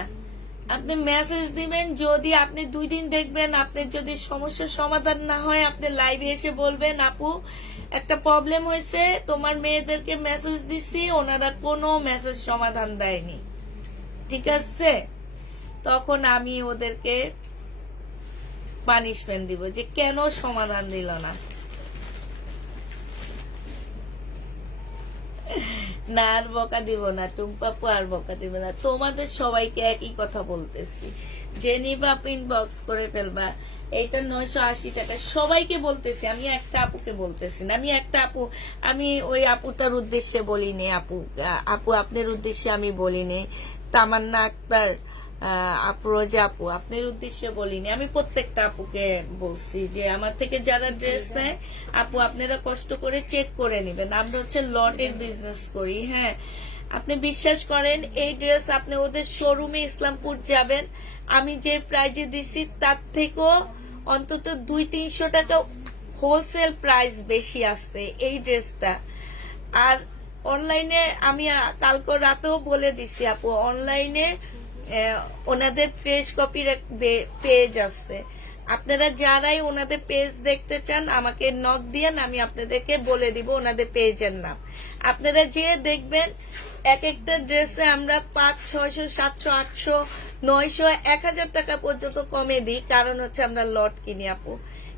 আপনি মেসেজ দিবেন, যদি আপনি 2 দিন দেখবেন আপনার যদি সমস্যার সমাধান না হয়, আপনি লাইভে এসে বলবেন আপু একটা প্রবলেম হয়েছে, তোমার মেয়েদেরকে মেসেজ দিছি, ওনারা কোনো মেসেজ সমাধান দেয়নি, ঠিক আছে? তখন আমি ওদেরকে পানিশমেন্ট দিব যে কেন সমাধান দিল না। না, আর বকা দিব না টুম্পাপু, আর বকা দিব না। তোমাদের সবাইকে একই কথা বলতেছি, যে নিবা ইনবক্স করে ফেলবা। এইটা 980 টাকা সবাইকে বলতেছি, আমি একটা আপুকে বলতেছি না। আমি ওই আপুটার উদ্দেশ্যে বলিনি, আপু আপনার উদ্দেশ্যে আমি বলিনি, তামান্না আক্তার, আফরোজা আপু আপনার উদ্দেশ্যে বলিনি। আমি প্রত্যেকটা আপুকে বলছি যে আমার থেকে যারা ড্রেস নেয়, আপু আপনারা কষ্ট করে চেক করে নেবেন। আমরা হচ্ছে লটের বিজনেস করি। হ্যাঁ, আপনি বিশ্বাস করেন, এই ড্রেস আপনি ওদের শোরুমে ইসলামপুর যাবেন, আমি যে প্রাইজে দিছি তার থেকেও অন্তত 200-300 টাকা হোলসেল প্রাইস বেশি আসছে এই ড্রেসটা। আর অনলাইনে আমি কালকে রাতেও বলে দিছি আপু, অনলাইনে ওনাদের ফ্রেশ কপির পেজ আছে, আপনারা যারাই ওনাদের পেজ দেখতে চান আমাকে নক দিয়েন, আমি আপনাদেরকে বলে দিব ওনাদের পেজের নাম। আপনারা যে দেখবেন এক একটা ড্রেসে আমরা 500, 600, 700, 800, 900, 1000 টাকা পর্যন্ত কমে দিই, কারণ হচ্ছে আমরা লট কিনি আপু।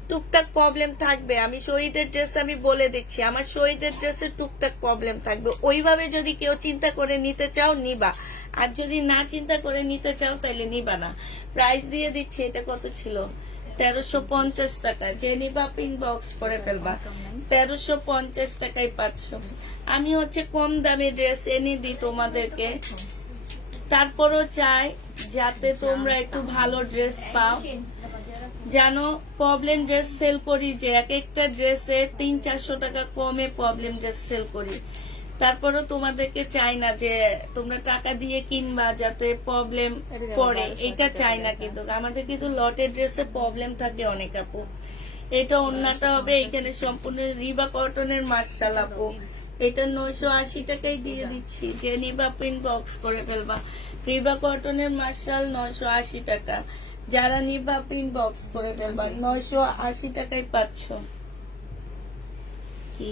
টুকটাক প্রবলেম থাকবে, আমি শহীদের ড্রেস আমি বলে দিচ্ছি, আমার শহীদের ড্রেসের টুকটাক প্রবলেম থাকবে। ওইভাবে যদি কেউ চিন্তা করে নিতে চাও নিবা, আর যদি না চিন্তা করে নিতে চাও তাহলে নিবা না। প্রাইস দিয়ে দিচ্ছি, এটা কত ছিল? 1350 টাকা। যে নিবা ইনবক্স করে ফেলবা, 1350 টাকায় 500। আমি হচ্ছে কম দামে ড্রেস এনে দিই তোমাদেরকে, তারপরও চাই যাতে তোমরা একটু ভালো ড্রেস পাও। জানো প্রবলেম ড্রেস সেল করি যে এক একটা ড্রেসে 300-400 টাকা কমে প্রবলেম ড্রেস সেল করি, তারপরও তোমাদেরকে চাই না যে তোমরা টাকা দিয়ে কিনবা যাতে প্রবলেম পড়ে, এটা চাই না। কিন্তু আমাদের কিন্তু লটের ড্রেসে প্রবলেম থাকে অনেক আপু। এটা ওন্নাটা হবে এখানে সম্পূর্ণ রিবা কটনের মার্শাল আপু, এটা 980 টাকায় দিয়ে দিচ্ছি। যে নিবা ইনবক্স করে ফেলবা, রিবা কটনের মার্শাল 980 টাকা। যারা নিবা ইনবক্স করে ফেলবা, 980 টাকায় পাচ্ছ। কি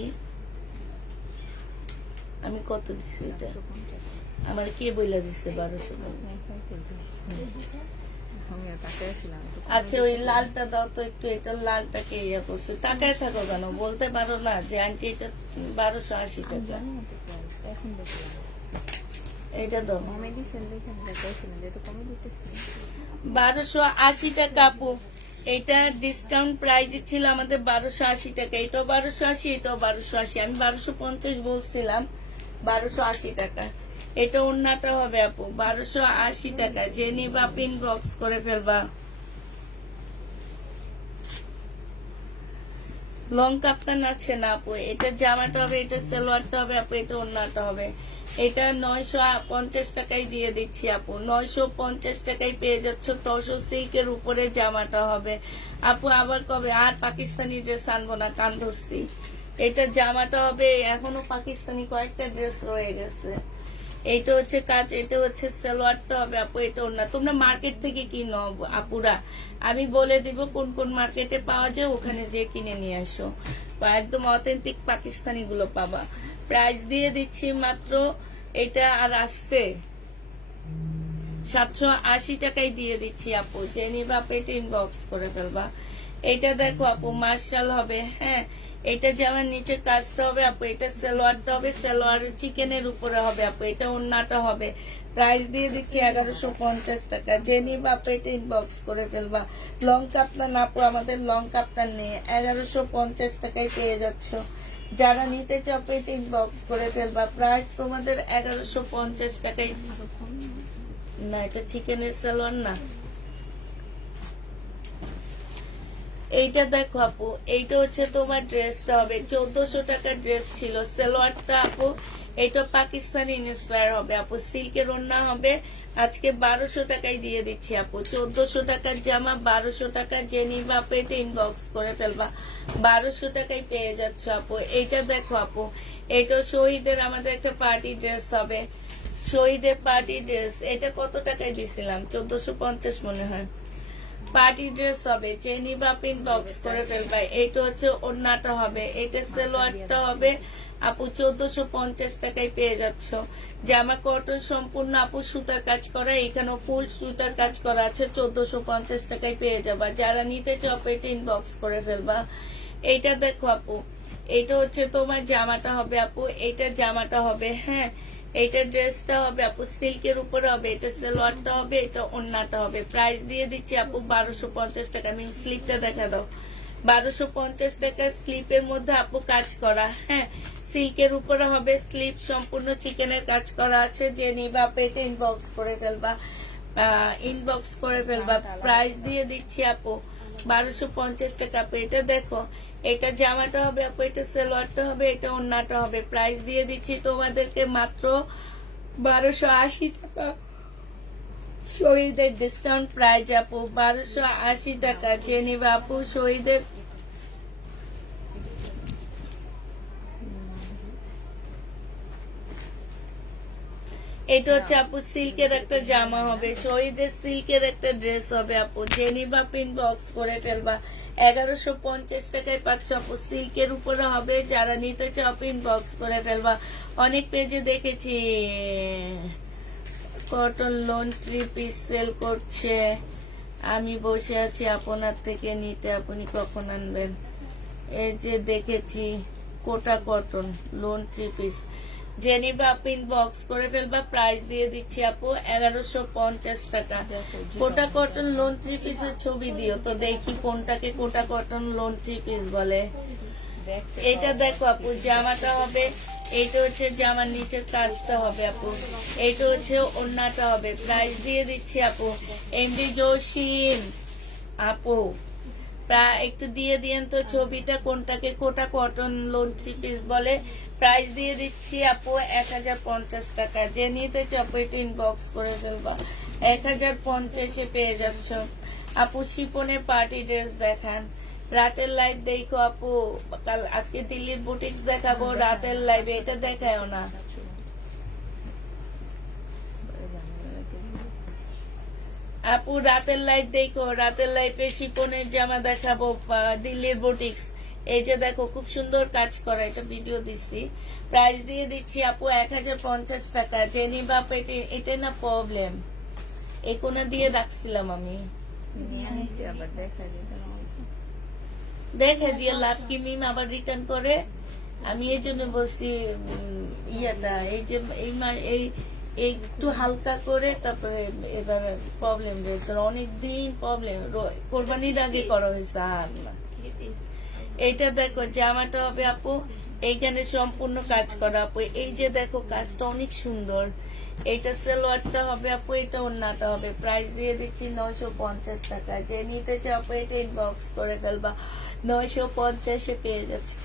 আমি কত দিচ্ছি? এটা আমার কে বইলা দিচ্ছে 1200 আচ্ছা ওই লালটা দাও তো একটু, এটা লালটাকে ইয়া করছে। তাকায় থাকো কেন, বলতে পারো না যে আন্টি এটা 1280 টাকা। এটা দাও 1280 টাকা আপু। এটা ডিসকাউন্ট প্রাইস ছিল আমাদের 1280 টাকা। এটাও 1280, এটাও 1280। আমি 1250 বলছিলাম, 1280 টাকা। এটা ওন্নাটা হবে আপু 1280 টাকা। যে নিবা পিন বক্স করে ফেলবা। লং কাপ্তান আছে না আপু, এটা জামাটা হবে, এটা সালোয়ারটা হবে আপু, এটা ওন্নাটা হবে। এটা 950 টাকায় দিয়ে দিচ্ছি আপু, 950 টাকায় পেয়ে যাচ্ছ। তসর সিল্কের উপরে জামাটা হবে আপু। আবার কবে আর পাকিস্তানি ড্রেস আনবো না, কান ধরছি। এটা জামাটা হবে, এখনো পাকিস্তানি কয়েকটা ড্রেস রয়ে গেছে। এইটা হচ্ছে কাজ, এটা হচ্ছে সালোয়ারটা হবে আপু, এটা ওন্না। তোমরা মার্কেট থেকে কিনো আপুরা, আমি বলে দিব কোন কোন মার্কেটে পাওয়া যায়, ওখানে যে কিনে নিয়ে আসো, একদম অথেন্টিক পাকিস্তানি গুলো পাবা। প্রাইস দিয়ে দিচ্ছি মাত্র, এটা আর আসছে 780 টাকায় দিয়ে দিচ্ছি আপু। যে নিবা পেটে ইনবক্স করে ফেলবা। এটা দেখো আপু মার্শাল হবে। হ্যাঁ, এটা যেমন নিচে কাজটা হবে আপু, এটা সালোয়ারটা হবে, সালোয়ারের চিকেনের উপরে হবে আপু, এটা ওন্নাটা হবে। প্রাইস দিয়ে দিচ্ছি 1150 টাকা। যে নিবা পেটে ইনবক্স করে ফেলবা। লং কাপ্তান আপু, আমাদের লং কাপ্তান নিয়ে 1150 টাকায় পেয়ে যাচ্ছ। যারা নিতে চাও পেটে ইনবক্স করে ফেলবা। প্রাইস তোমাদের 1150 টাকায়। না, এটা চিকেনের সালোয়ার না। এইটা দেখো আপু, এইটা হচ্ছে তোমার ড্রেসটা হবে 1400 টাকার ড্রেস ছিল। সালোয়ারটা আপু এটা পাকিস্তানি ইন্সপায়ার হবে আপু, সিল্কের ওড়না হবে। আজকে 1200 টাকায় দিয়ে দিচ্ছি আপু। 1400 টাকার জামা 1200 টাকা, যে নিবা আপু এটা ইনবক্স করে ফেলবা। 1200 টাকায় পেয়ে যাচ্ছ আপু। এইটা দেখো আপু, এটা শহীদের আমাদের একটা পার্টি ড্রেস হবে, শহীদের পার্টি ড্রেস। এটা কত টাকায় দিছিলাম? 1450 মনে হয়। পার্টি ড্রেস হবে, যে নিবা পিন বক্স করে ফেলবা। এইটা হচ্ছে ওড়নাটা হবে, এটা সালোয়ারটা হবে আপু। 1450 টাকায় পেয়ে যাচ্ছ। জামা কটন সম্পূর্ণ আপু, সুতার কাজ করা, এখানেও ফুল সুতার কাজ করা আছে। 1450 টাকায় পেয়ে যাবা। যারা নিতে চাও এটা ইনবক্স করে ফেলবা। এইটা দেখো আপু, এটা হচ্ছে তোমার জামাটা হবে আপু, এইটা জামাটা হবে। হ্যাঁ, এইটা ড্রেসটা হবে আপু, সিল্কের উপরে হবে। এটা সালোয়ারটা হবে, এটা ওড়নাটা হবে। প্রাইস দিয়ে দিচ্ছি আপু 1250 টাকা। আমি স্লিপটা দেখা দাও। 1250 টাকা স্লিপের মধ্যে আপু কাজ করা। হ্যাঁ, সিল্কের উপরে হবে, স্লিপ সম্পূর্ণ চিকেনের কাজ করা আছে। যে নিবা পেটে ইনবক্স করে ফেলবা, ইনবক্স করে ফেলবা। প্রাইস দিয়ে দিচ্ছি আপু 1250 টাকা আপু। এটা দেখো, এটা জামাটা হবে আপু, এটা সালোয়ারটা হবে, এটা ওড়নাটা হবে। প্রাইস দিয়ে দিচ্ছি তোমাদেরকে মাত্র 1280 টাকা। শহীদের ডিসকাউন্ট প্রাইস আপু 1280 টাকা। যে নিবা আপু শহীদের, এটা হচ্ছে আপু সিল্কের একটা জামা হবে, শহীদের সিল্কের একটা ড্রেস হবে আপু। যে নিবা পিন বক্স করে ফেলবা। 1150 টাকায় পাচ্ছ আপু, সিল্কের উপরে হবে। যারা নিতে চাও পিন বক্স করে ফেলবা। অনেক পেজে দেখেছি কটন লোন 3 পিস সেল করছে। আমি বসে আছি আপনার থেকে নিতে, আপনি কখন আনবেন? এই যে দেখেছি কোটা কটন লোন 3 পিস। জেনিবা পিন বক্স করে ফেলবা। প্রাইস দিয়ে দিচ্ছি আপু 1150 টাকা। কোটা কটন লোন 3 পিসের ছবি দিও তো দেখি কোনটাকে কোটা কটন লোন 3 পিস বলে। এটা দেখো আপু, জামাটা হবে, এইটা হচ্ছে জামার নিচের কাজটা হবে আপু, এইটা হচ্ছে ওড়নাটা হবে। প্রাইস দিয়ে দিচ্ছি আপু এমডি জসিম আপু, প্রায় একটু দিয়ে দিয়েন তো ছবিটা কোনটাকে কোটা কটন লোন 3 পিস বলে। প্রাইস দিয়ে দিচ্ছি আপু 1050 টাকা। যে নিতে চাপো এটা ইনবক্স করে ফেলবা। 1050 পেয়ে যাচ্ছ আপু। শিপনের পার্টি ড্রেস দেখান। রাতের লাইভ দেখো আপু, কাল আজকে দিল্লির বুটিক্স দেখাবো রাতের লাইভে, এটা দেখায়ও না আপু। রাতের লাইভ দেখো, রাতের লাইভে শিপনের জামা দেখাবো দিল্লির বুটিক্স। এই যে দেখো খুব সুন্দর কাজ করা, এটা ভিডিও দিচ্ছি। প্রাইস দিয়ে দিচ্ছি আপু 1050 টাকা। যে নিবা পেটে, এটা না প্রবলেম, এই কোনা দিয়ে রাখছিলাম আমি, দেখে দিয়ে লাভ কি মিম আবার রিটার্ন করে। আমি এই জন্য বলছি ইয়েটা, এই যে এই একটু হালকা করে তারপরে এবার প্রবলেম রয়েছে, অনেকদিন প্রবলেম, কোরবানির আগে করা হয়েছে। আর না, এইটা দেখো জামাটা হবে আপু, এইখানে সম্পূর্ণ কাজ করা আপু। এই যে দেখো কাজটা অনেক সুন্দর। এইটা সালোয়ারটা হবে আপু, এটা ওড়নাটা হবে। প্রাইস দিয়ে দিচ্ছি 950 টাকা। যে নিতে চাও আপু এটা ইনবক্স করে ফেলবা। 950 পেয়ে যাচ্ছে।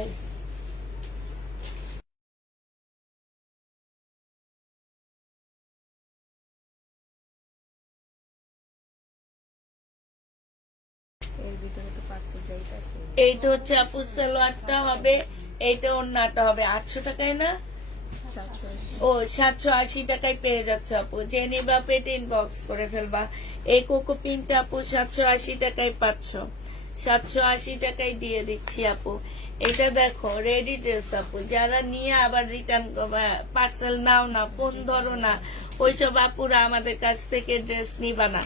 এই এইটা হচ্ছে আপু সালোয়ারটা হবে, এইটা ওড়নাটা হবে। 800 টাকায় না, ও 780 টাকায় পেয়ে যাচ্ছে আপু। যে নিবা পেটে ইনবক্স করে ফেলবা। এই কোকো পিনটা আপু 780 টাকায় পাচ্ছ, 780 টাকায় দিয়ে দিচ্ছি আপু। এটা দেখো রেডি ড্রেস আপু, যারা নিয়ে আবার রিটার্ন পার্সেল নাও না, ফোন ধরো না, ওইসব আপুরা আমাদের কাছ থেকে ড্রেস নিবা না।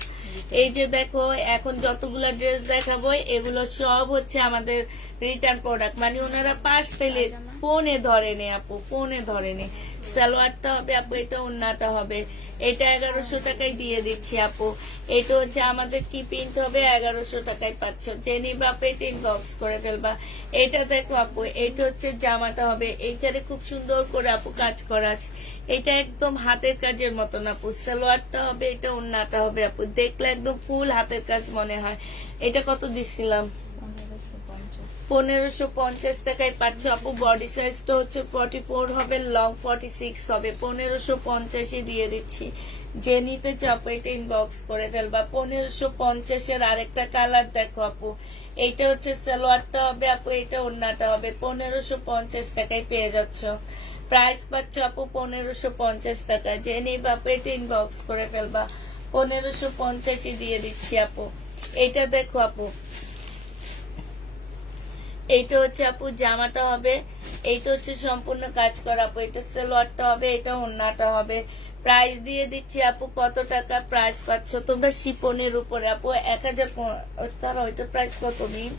এই যে দেখো এখন যতগুলো ড্রেস দেখাবো এগুলো সব হচ্ছে আমাদের রিটার্ন প্রোডাক্ট, মানে ওনারা পার্সেলে ফোনে ধরে নে আপু, ফোনে ধরে নে। সালোয়ারটা হবে আপু, এটা ওড়নাটা হবে। এটা 1100 টাকায় দিয়ে দিচ্ছি আপু। এটা হচ্ছে আমাদের কি প্রিন্ট হবে, 1100 টাকায় পাচ্ছ। যে নিবা পেট ইনবক্স করে ফেলবা। এটা দেখো আপু, এটা হচ্ছে জামাটা হবে, এইখানে খুব সুন্দর করে আপু কাজ করা আছে। এটা একদম হাতের কাজের মতন আপু। সালোয়ারটা হবে, এটা ওড়নাটা হবে আপু, দেখলে একদম ফুল হাতের কাজ মনে হয়। এটা কত দিছিলাম? 1550 টাকায় পাচ্ছ আপু। বডি সাইজটা হচ্ছে 44 হবে, লং 46 হবে। 1550 দিয়ে দিচ্ছি। যে নিতে চাও এটা ইনবক্স করে ফেলবা। 1550 আরেকটা কালার দেখো আপু, এইটা হচ্ছে সালোয়ারটা হবে আপু, এটা ওড়নাটা হবে। 1550 টাকায় পেয়ে যাচ্ছ। প্রাইস পাচ্ছ আপু 1550 টাকা। যে নিবা আপু এটা ইনবক্স করে ফেলবা। 1550 দিয়ে দিচ্ছি আপু। এইটা দেখো আপু, এইটা হচ্ছে আপু জামাটা হবে, এইটা হচ্ছে সম্পূর্ণ কাজ করা আপু। এটা সালোয়ারটা হবে, এটা ওড়নাটা হবে। প্রাইস দিয়ে দিচ্ছি আপু কত টাকা প্রাইস পাচ্ছ তোমরা শিপনের উপরে আপু 1000। তারা ওইটা প্রাইস কত নিন,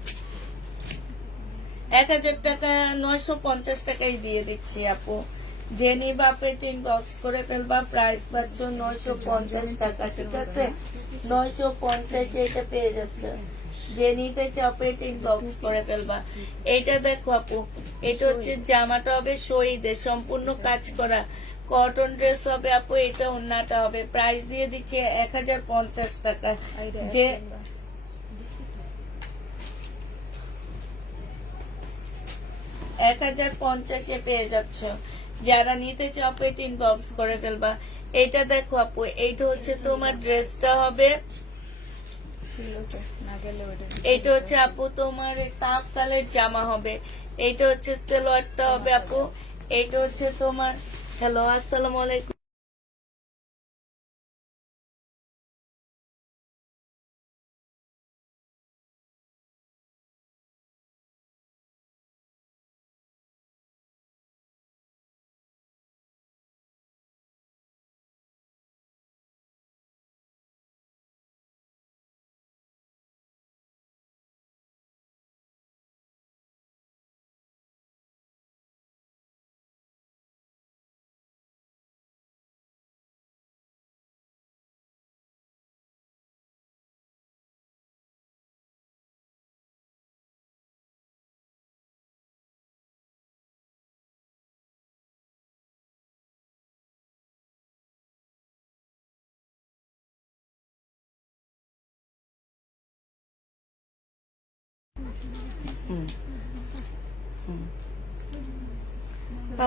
1000 টাকা 950 টাকাই দিয়ে দিচ্ছি আপু। যে নিবা আপু এটা ইনবক্স করে ফেলবা। প্রাইস পাচ্ছ 950 টাকা, ঠিক আছে? 950 এটা পেয়ে যাচ্ছে। যে নিতে চাও এটা ইনবক্স করে ফেলবা। এটা দেখো আপু, এটা হচ্ছে জামাটা হবে শহীদের, সম্পূর্ণ কাজ করা কটন ড্রেস হবে আপু। এটা ওড়নাটা হবে। প্রাইস দিয়ে দিচ্ছি 1050 টাকা। যে 1050 পেয়ে যাচ্ছ। যারা নিতে চাও এটা ইনবক্স করে ফেলবা। এটা দেখো আপু, এইটা হচ্ছে তোমার ড্রেসটা হবে, এইটা হচ্ছে আপু তোমার তাপ কালের জামা হবে। এইটা হচ্ছে সালোয়ারটা হবে আপু। এইটা হচ্ছে তোমার, হ্যালো আসসালামু আলাইকুম।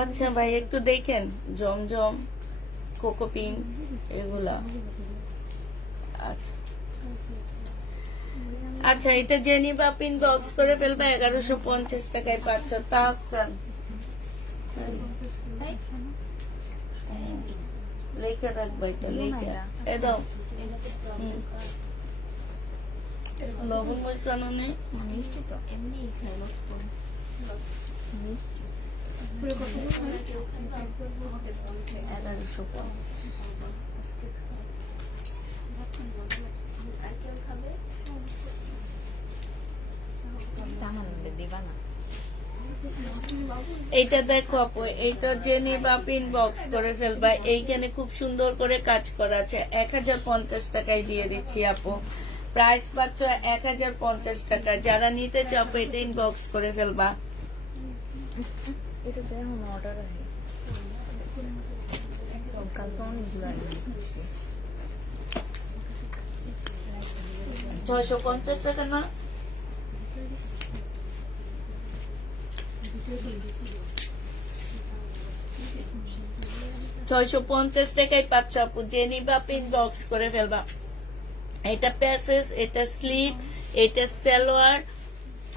আচ্ছা ভাই একটু দেখেন, জমজম, কোকোপিন এগুলা। আচ্ছা আচ্ছা, এটা যে নিবা পিন বক্স করে ফেলবা। 1150 টাকায় পাচ্ছ। তাহসান লেখা রাখবা, এটা লেখা এ দাও। লবণ মরিচানো নেই, মিষ্টি তো এমনি মিষ্টি 1150 দিবা না। এইটা দেখো আপু, এইটা যে নিবা পিন বক্স করে ফেলবা। এইখানে খুব সুন্দর করে কাজ করা আছে। 1050 টাকায় দিয়ে দিচ্ছি আপু। প্রাইস পাচ্ছ 1050 টাকা। যারা নিতে চাও এটা ইনবক্স করে ফেলবা। এটা তো এখন অর্ডার আছে, কালকে অনেকগুলো আসবে। 650 টাকা না, 650 টাকায় পাচ্ছ আপু। যে নিবা পিন বক্স করে ফেলবা। এটা প্যাসেজ, এটা স্লিভ, এটা সালোয়ার,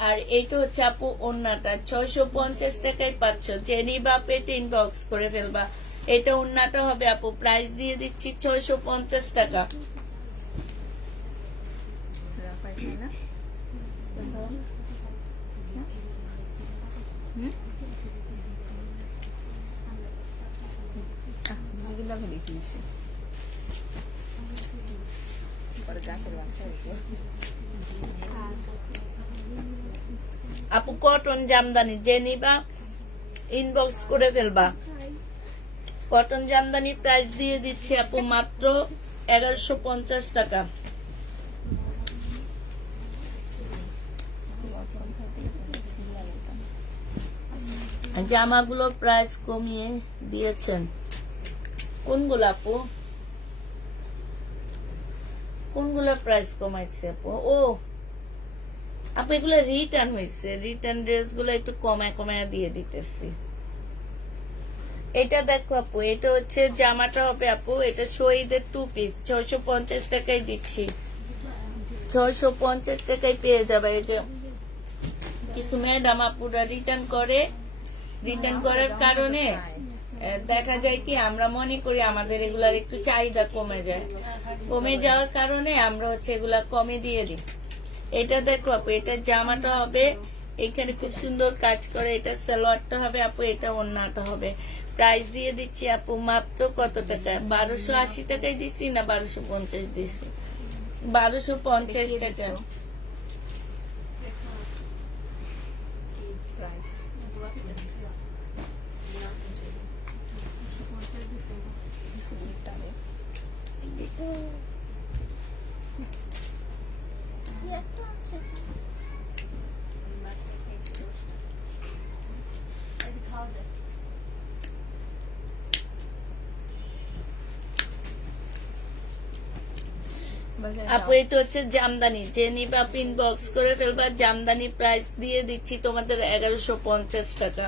আর এইটা হচ্ছে আপু ওড়নাটা। 650 টাকায় পাচ্ছ। যে নিবা পেট ইনবক্স করে ফেলবা। এটা ওড়নাটা হবে আপু। প্রাইস দিয়ে দিচ্ছি 650 টাকা। আপু কটন জামদানি, যে নিবা ইনবক্স করে ফেলবা। কটন জামদানি প্রাইস দিয়ে দিচ্ছি আপু মাত্র 1150 টাকা। জামাগুলো প্রাইস কমিয়ে দিয়েছেন। কোনগুলো আপু, কোনগুলো প্রাইস কমাইছে আপু? ও আপু এগুলো রিটার্ন হয়েছে, রিটার্ন ড্রেস গুলো একটু কমায় কমায় দিয়ে দিতেছি। এটা দেখো আপু, এটা হচ্ছে জামাটা হবে আপু, এটা শহীদের 2 পিস 650 টাকায় দিচ্ছি, 650 টাকায় পেয়ে যাবে। এই যে কিছু ম্যাডাম আপুরা রিটার্ন করে, রিটার্ন করার কারণে দেখা যায় কি আমরা মনে করি আমাদের এগুলার একটু চাহিদা কমে যায়, কমে যাওয়ার কারণে আমরা হচ্ছে এগুলা কমে দিয়ে দিই। এটা দেখো আপু, এটা জামাটা হবে, এখানে খুব সুন্দর কাজ করে, এটা সালোয়ারটা হবে আপু, এটা ওড়নাটা হবে। প্রাইস দিয়ে দিচ্ছি আপু মাত্র কত টাকা, 1280 টাকায় দিচ্ছি না 1250 দিচ্ছি, 1250 টাকা। প্রাইস আপু এটা হচ্ছে জামদানি, যে নিবা পিন বক্স করে ফেলবা। জামদানি প্রাইস দিয়ে দিচ্ছি তোমাদের 1150 টাকা।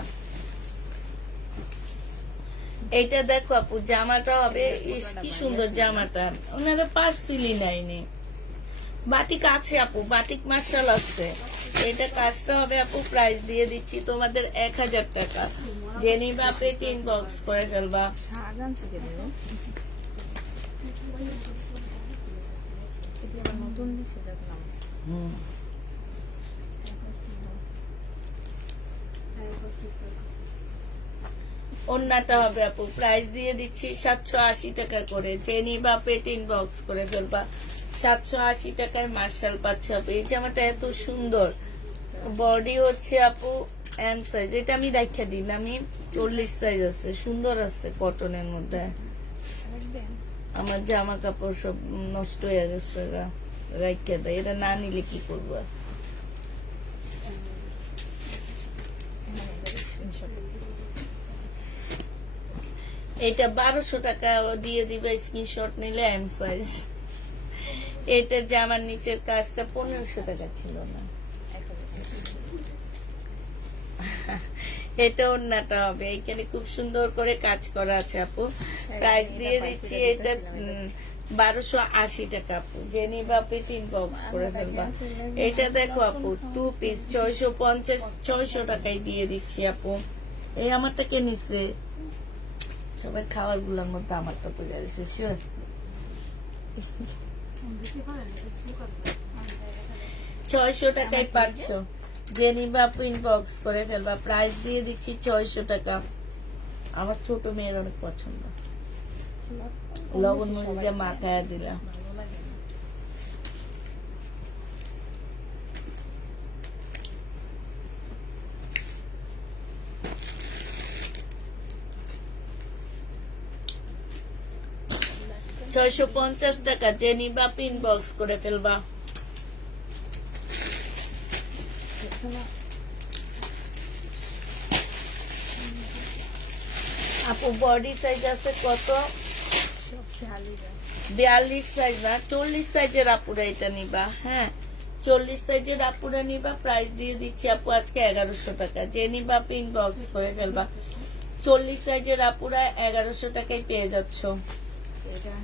এটা দেখো আপু, জামাটা হবে, ইস কি সুন্দর জামাটা, ওনারা পার্সিলি নেয়নি, বাটিক আছে আপু, বাটিক মার্শাল আছে। এটা কাজটা হবে আপু, প্রাইস দিয়ে দিচ্ছি তোমাদের 1000 টাকা। যে নিবা আপনি পিন বক্স করে ফেলবা। শাহজাহান থেকে দেবো, আবার নতুন দিচ্ছে দেখলাম। ওন্নাটা হবে আপু, প্রাইস দিয়ে দিচ্ছি 780 টাকা করে। যে নিবা পেটিন বক্স করে ফেলবা, 780 টাকায় মার্শাল পাচ্ছে আপু। এই জামাটা এত সুন্দর, বডি হচ্ছে আপু এম সাইজ, এটা আমি রাখা দিই না, আমি 40 সাইজ আছে, সুন্দর আছে কটনের মধ্যে। আমার জামা কাপড় সব নষ্ট হয়ে গেছে, রাখা দেয়, এটা না নিলে কি করবো আর। এটা 1200 টাকা দিয়ে দিবে স্ক্রিনশট নিলে, এম সাইজ। এটা জামার নিচের কাজটা 1500 টাকা ছিল না। এটা ওড়নাটা হবে, এখানে খুব সুন্দর করে কাজ করা আছে আপু। প্রাইস দিয়ে দিচ্ছি এটা 1280 টাকা আপু। যে নিবা আপনি 3 বক্স করে ফেলবা। এটা দেখো আপু 2 পিস 650 টাকায় দিয়ে দিচ্ছি আপু। এই আমারটা কে নিছে? সবাই খাওয়ার গুলোর মধ্যে আমারটা পড়ে গেছে, শিওর। 600 টাকায় পাচ্ছ। যে নিবা আপু ইনবক্স করে ফেলবা। প্রাইস দিয়ে দিচ্ছি 600 টাকা। আমার ছোট মেয়ের অনেক পছন্দ, লবণ মরিচ দিয়ে মাখায়া দিলাম। ভালো লাগে না। 650 টাকা। যে নিবা পিন বক্স করে ফেলবা। আপু বডি সাইজ আছে কত? সব শালিরা 42 সাইজ না, 40 সাইজের আপুরা এটা নিবা। হ্যাঁ, 40 সাইজের আপুরা নিবা। প্রাইস দিয়ে দিচ্ছি আপু আজকে 1100 টাকা। যে নিবা পিন বক্স করে ফেলবা। 40 সাইজের আপুরা 1100 টাকায় পেয়ে যাচ্ছ। এটা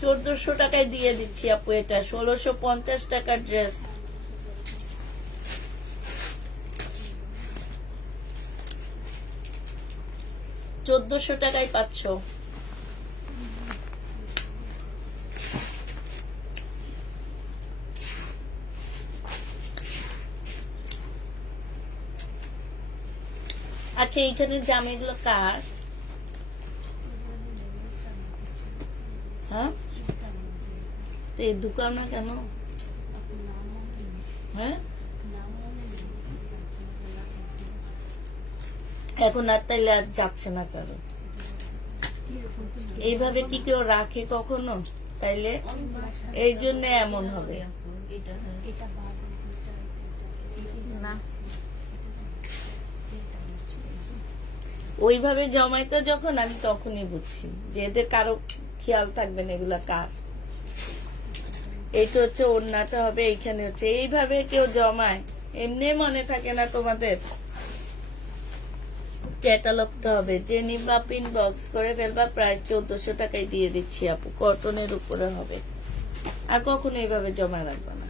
1400 টাকায় দিয়ে দিচ্ছি আপু। এটা 1650 টাকার ড্রেস। চোদ্দশো টাকায় পাচ্ছ। আচ্ছা, এইখানে জামাগুলো কার? হ্যাঁ, তো এই দোকান না কেন? হ্যাঁ, এখন আর তাইলে আর যাচ্ছে না কারো। এইভাবে কি কেউ রাখে কখনো? তাইলে এই জন্য এমন হবে। না ওইভাবে জমাইতে যখন আমি তখনই বুঝছি যে এদের কারো খেয়াল থাকবেন এগুলা কার। এইটা হচ্ছে ওড়নাটা হবে, এইখানে হচ্ছে এইভাবে কেউ জমায়, এমনি মনে থাকে না তোমাদের। ক্যাটালগটা হবে, যে নিবা পিন বক্স করে ফেলবা, প্রাইস 1400 টাকায় দিয়ে দিচ্ছি আপু, কটনের উপরে হবে। আর কখনো এইভাবে জমা রাখবা না,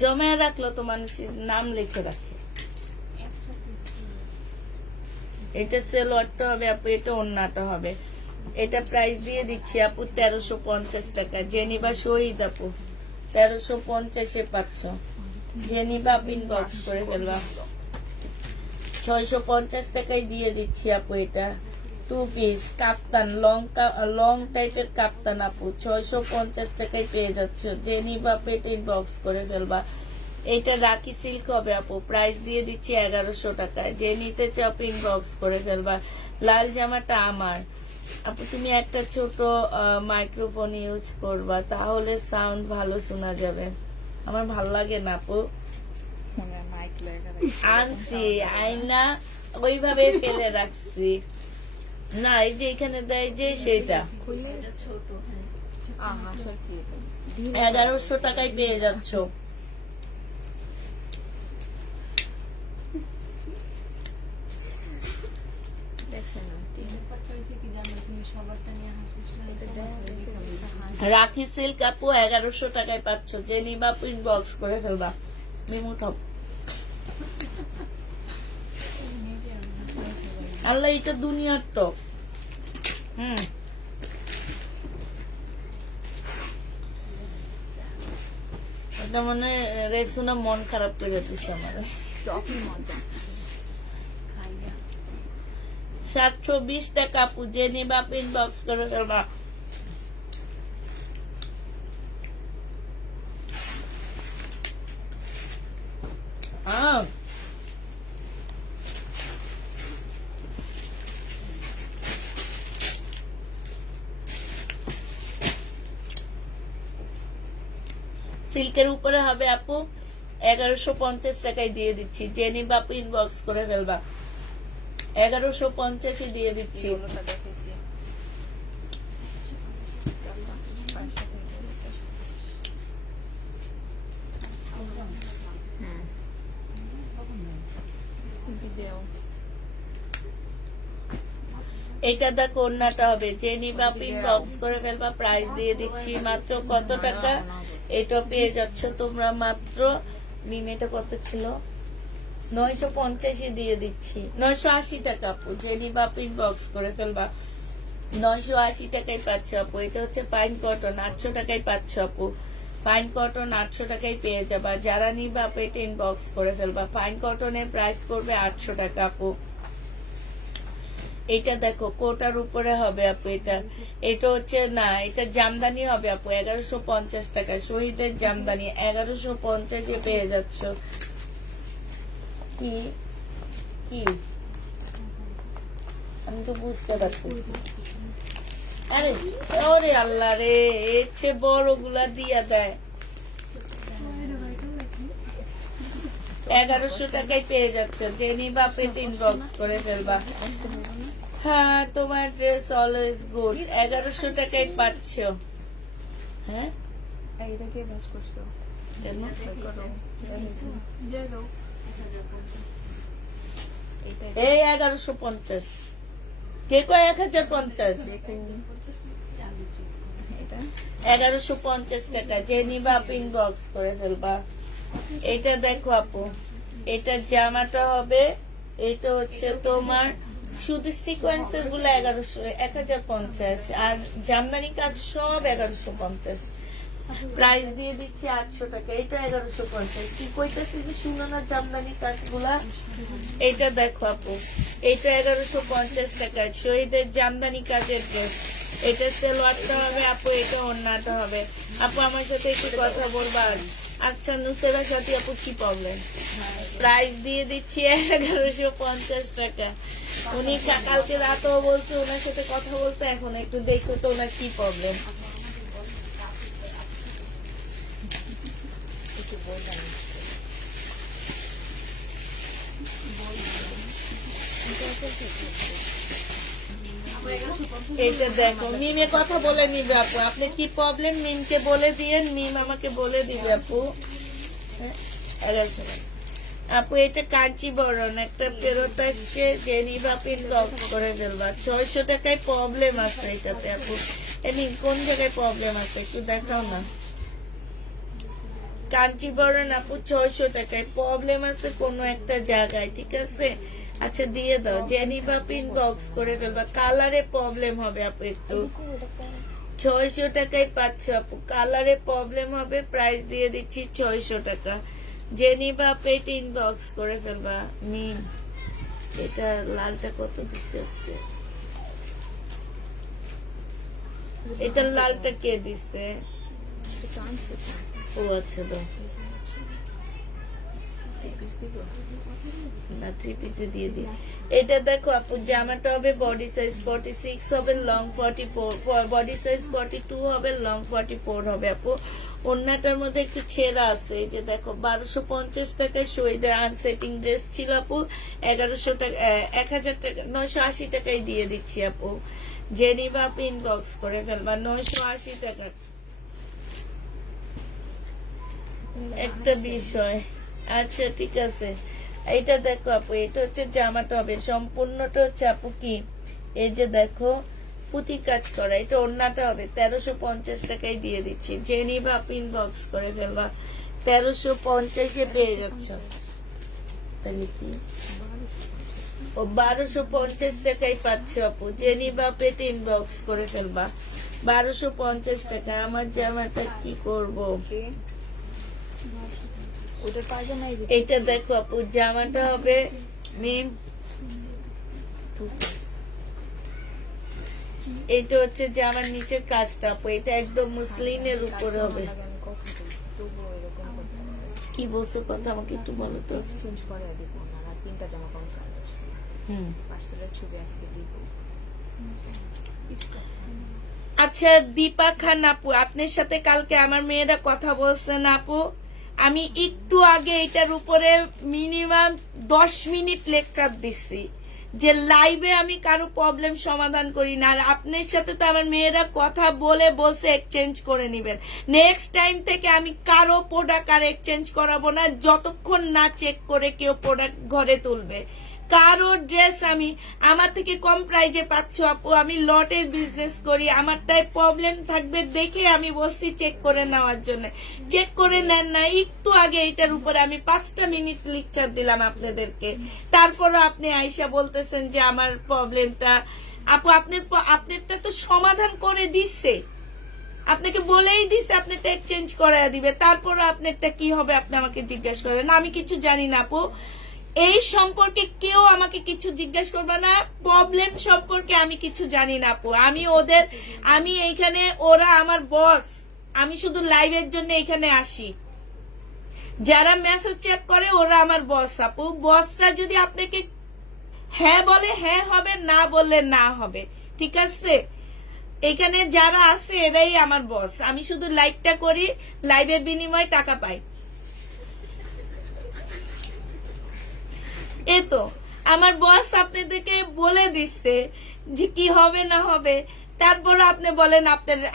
জমায় রাখলো তো মানুষের নাম লিখে রাখে। এটা সেলোয়ারটা হবে আপু, এটা ওড়নাটা হবে। এটা প্রাইস দিয়ে দিচ্ছি আপু 1350 টাকা। জেনিবা শহীদ আপু 1350-এ পাচ্ছ। জেনিবা পিন বক্স করে ফেলবা, 650 টাকায় দিয়ে দিচ্ছি আপু। এটা 2 পিস কাপ্তান, লং টাইপের কাপ্তান আপু, 650 টাকায় পেয়ে যাচ্ছ। জেনিবা পেটিন বক্স করে ফেলবা। এইটা রাখি সিল্ক হবে আপু, প্রাইস দিয়ে দিচ্ছি 1100 টাকায়। যে নিতে চাও পিন বক্স করে ফেলবা। লাল জামাটা আমার আপু, তুমি একটা ছোট মাইক্রোফোন ইউজ করবা, তাহলে সাউন্ড ভালো শোনা যাবে। আমার ভালো লাগে না আপু, আনছি আয়না ওইভাবে ফেলে রাখছি না, এই যে এখানে দেয় যে সেটা 1100 টাকায় পেয়ে যাচ্ছ। রাখি সিল্ক আপু 1100 টাকায় পাচ্ছ। যে নিবা পিন বক্স করে ফেলবা। মিমুঠাও আল্লাহ, এটা দুনিয়ার টপ। এটা মানে রেক্সোনা মন খারাপ করে দিচ্ছে আমার। 720 টাকা আপু, যে নিবা পিন বক্স করে ফেলবা। সিল্কের উপরে হবে আপু 1150 টাকায় দিয়ে দিচ্ছি। জেনি বাপু ইনবক্স করে ফেলবা, 1150 দিয়ে দিচ্ছি। এটা দা কন্যাটা হবে, জেনি বাপু ইনবক্স করে ফেলবা। প্রাইস দিয়ে দিচ্ছি মাত্র কত টাকা, এটা পেয়ে যাচ্ছ তোমরা মাত্র, মিনিটা কত ছিল, 950 দিয়ে দিচ্ছি, 980 টাকা আপু। জেনি বাপু ইনবক্স করে ফেলবা, 980 টাকায় পাচ্ছ আপু। এটা হচ্ছে পাইন কটন, 800 টাকায় পাচ্ছ আপু। পাইন কটন 800 টাকায় পেয়ে যাবা। যারা নিবা আপু এটা ইনবক্স করে ফেলবা। পাইন কটনের প্রাইস করবে 800 টাকা আপু। এটা দেখো কোটার উপরে হবে আপু। এটা হচ্ছে না, এটা জামদানি হবে আপু, 1150 টাকা। শহীদের জামদানি 1150 পেয়ে যাচ্ছ। কি কি আমি তো বুঝতে পারছি। আরে ওরে আল্লাহ রে, এর চেয়ে বড় গুলা দিয়া দেয়। 1100 টাকায় পেয়ে যাচ্ছ। জেনি বাপে ইনবক্স করে ফেলবা। হ্যাঁ, তোমার ড্রেস অলওয়েজ গুড, 1100 টাকায় পাচ্ছ। হ্যাঁ, এই 1150 কে কয় 1050, 1150 টাকা। যে নিবা ইনবক্স করে ফেলবা। এটা দেখো আপু, এটা জামাটা হবে, এটা হচ্ছে তোমার শুধু সিকোয়েন্সের গুলো 1050, আর জামদানি কাজ সব 1150। প্রাইস দিয়ে দিচ্ছি 800 টাকা। এটা 1150। কি কইতেছি যে শুনো না, জামদানি কাজ গুলা। এটা দেখো আপু, এটা 1150 টাকা। শহীদের জামদানি কাজের ড্রেস। এটা সেলোয়ারটা হবে আপু, এটা ওড়নাটা হবে আপু। আমার সাথে একটু কথা বলবা। আচ্ছা নুসেরার সাথে আপু কি প্রবলেম? প্রাইস দিয়ে দিচ্ছি 1150 টাকা। উনি কালকে রাতেও বলছে ওনার সাথে কথা বলতে, এখন একটু দেখো তো ওনার কি প্রবলেম। এইটা দেখো, মিমে কথা বলে নিবে আপু। আপনি কি প্রবলেম মিমকে বলে দিয়েন, মিম আমাকে বলে দিবে আপু। হ্যাঁ, আপু এটা কাঞ্চিবরণ একটা ফেরত আসছে, যে নিবা পিন বক্স করে ফেলবা। 600 টাকায় প্রবলেম আছে এটাতে আপু। এমনি কোন জায়গায় প্রবলেম আছে একটু দেখাও না। কাঞ্চিবরণ আপু 600 টাকায় প্রবলেম আছে কোনো একটা জায়গায়, ঠিক আছে? আচ্ছা দিয়ে দাও, জেনিভা পিন বক্স করে ফেলবা। কালারে প্রবলেম হবে আপু একটু। 600 টাকায় পাচ্ছ আপু, কালারে প্রবলেম হবে, প্রাইস দিয়ে দিচ্ছি 600 টাকা। জেনিভা পেট ইনবক্স করে ফেলবা। মিম এটা লালটা কত দিচ্ছে আজকে? এটা লালটা কে দিচ্ছে? ও আচ্ছা দাও না, 3 পিসে দিয়ে দিই। এটা দেখো আপু, জামাটা হবে বডি সাইজ 46 হবে, লং 44, বডি সাইজ 42 হবে, লং 44 হবে আপু। ওন্নাটার মধ্যে একটু ছেঁড়া আছে, এই যে দেখো। 1250 টাকায় শহীদের আনসেটিং ড্রেস ছিল আপু, 1100 টাকা 1000 টাকা 980 টাকায় দিয়ে দিচ্ছি আপু। জেনিভা পিন বক্স করে ফেলবা 980 টাকা। একটা বিষয়, আচ্ছা ঠিক আছে। এইটা দেখো আপু, এটা হচ্ছে জামাটা হবে সম্পূর্ণটা হচ্ছে আপু কি, এই যে দেখো পুঁতি কাজ করা। এটা ওড়নাটা হবে 1350 টাকায় দিয়ে দিচ্ছি। জেনিভা পিন বক্স করে ফেলবা, 1350-এ পেয়ে যাচ্ছ। তাহলে কি ও 1250 টাকায় পাচ্ছ আপু। জেনিভা পেট ইনবক্স করে ফেলবা 1250 টাকা। আমার জামাটা কি করব? এটা দেখো আপু, জামাটা হবে মিম, এটা হচ্ছে জামার নিচের কাজটা আপু। এটা একদম মুসলিনের উপরে হবে। কি বলছো কথা আমাকে একটু বলো তো। এক্সচেঞ্জ করে দিব না, আর 3টা জামা কনফার্ম করছি। পার্সেলের ছবি আজকে দিব। আচ্ছা দীপা খান আপু, আপনার সাথে কালকে আমার মেয়েরা কথা বলছেন আপু। আমি একটু আগে এটার উপরে মিনিমাম 10 মিনিট লেকচার দিচ্ছি যে লাইভে আমি কারো প্রবলেম সমাধান করি না। আর আপনার সাথে তো আমার মেয়েরা কথা বলে বলছে এক্সচেঞ্জ করে নিবেন। নেক্সট টাইম থেকে আমি কারো প্রোডাক্ট আর এক্সচেঞ্জ করাবো না যতক্ষণ না চেক করে কেউ প্রোডাক্ট ঘরে তুলবে। কারো ড্রেস আমি আমার থেকে কম প্রাইজে পাচ্ছ আপু। আমি লটের বিজনেস করি, আমারটাই প্রবলেম থাকবে দেখে আমি বসছি চেক করে নেওয়ার জন্য। চেক করে নেন না। একটু আগে এটার উপরে আমি 5টা মিনিট লেকচার দিলাম আপনাদেরকে, তারপরও আপনি আয়শা বলতেছেন যে আমার প্রবলেমটা। আপু আপনারটা তো সমাধান করে দিচ্ছে, আপনাকে বলেই দিচ্ছে আপনারটা এক্সচেঞ্জ করায় দিবে, তারপরও আপনারটা কি হবে আপনি আমাকে জিজ্ঞাসা করেন। আমি কিছু জানি না আপু, এই সম্পর্কে কেউ আমাকে কিছু জিজ্ঞাসা করবে না। প্রবলেম সম্পর্কে আমি কিছু জানি না আপু। আমি এইখানে, ওরা আমার বস, আমি শুধু লাইভের জন্য এখানে আসি। যারা মেসেজ চেক করে ওরা আমার বস আপু। বসরা যদি আপনাকে হ্যাঁ বলে হ্যাঁ হবে, না বললে না হবে, ঠিক আছে? এখানে যারা আছে এরাই আমার বস। আমি শুধু লাইভটা করি, লাইভের বিনিময়ে টাকা পাই। এই তো আমার বস আপনাদেরকে বলে দিচ্ছে যে কি হবে না হবে, তারপর আপনি বলেন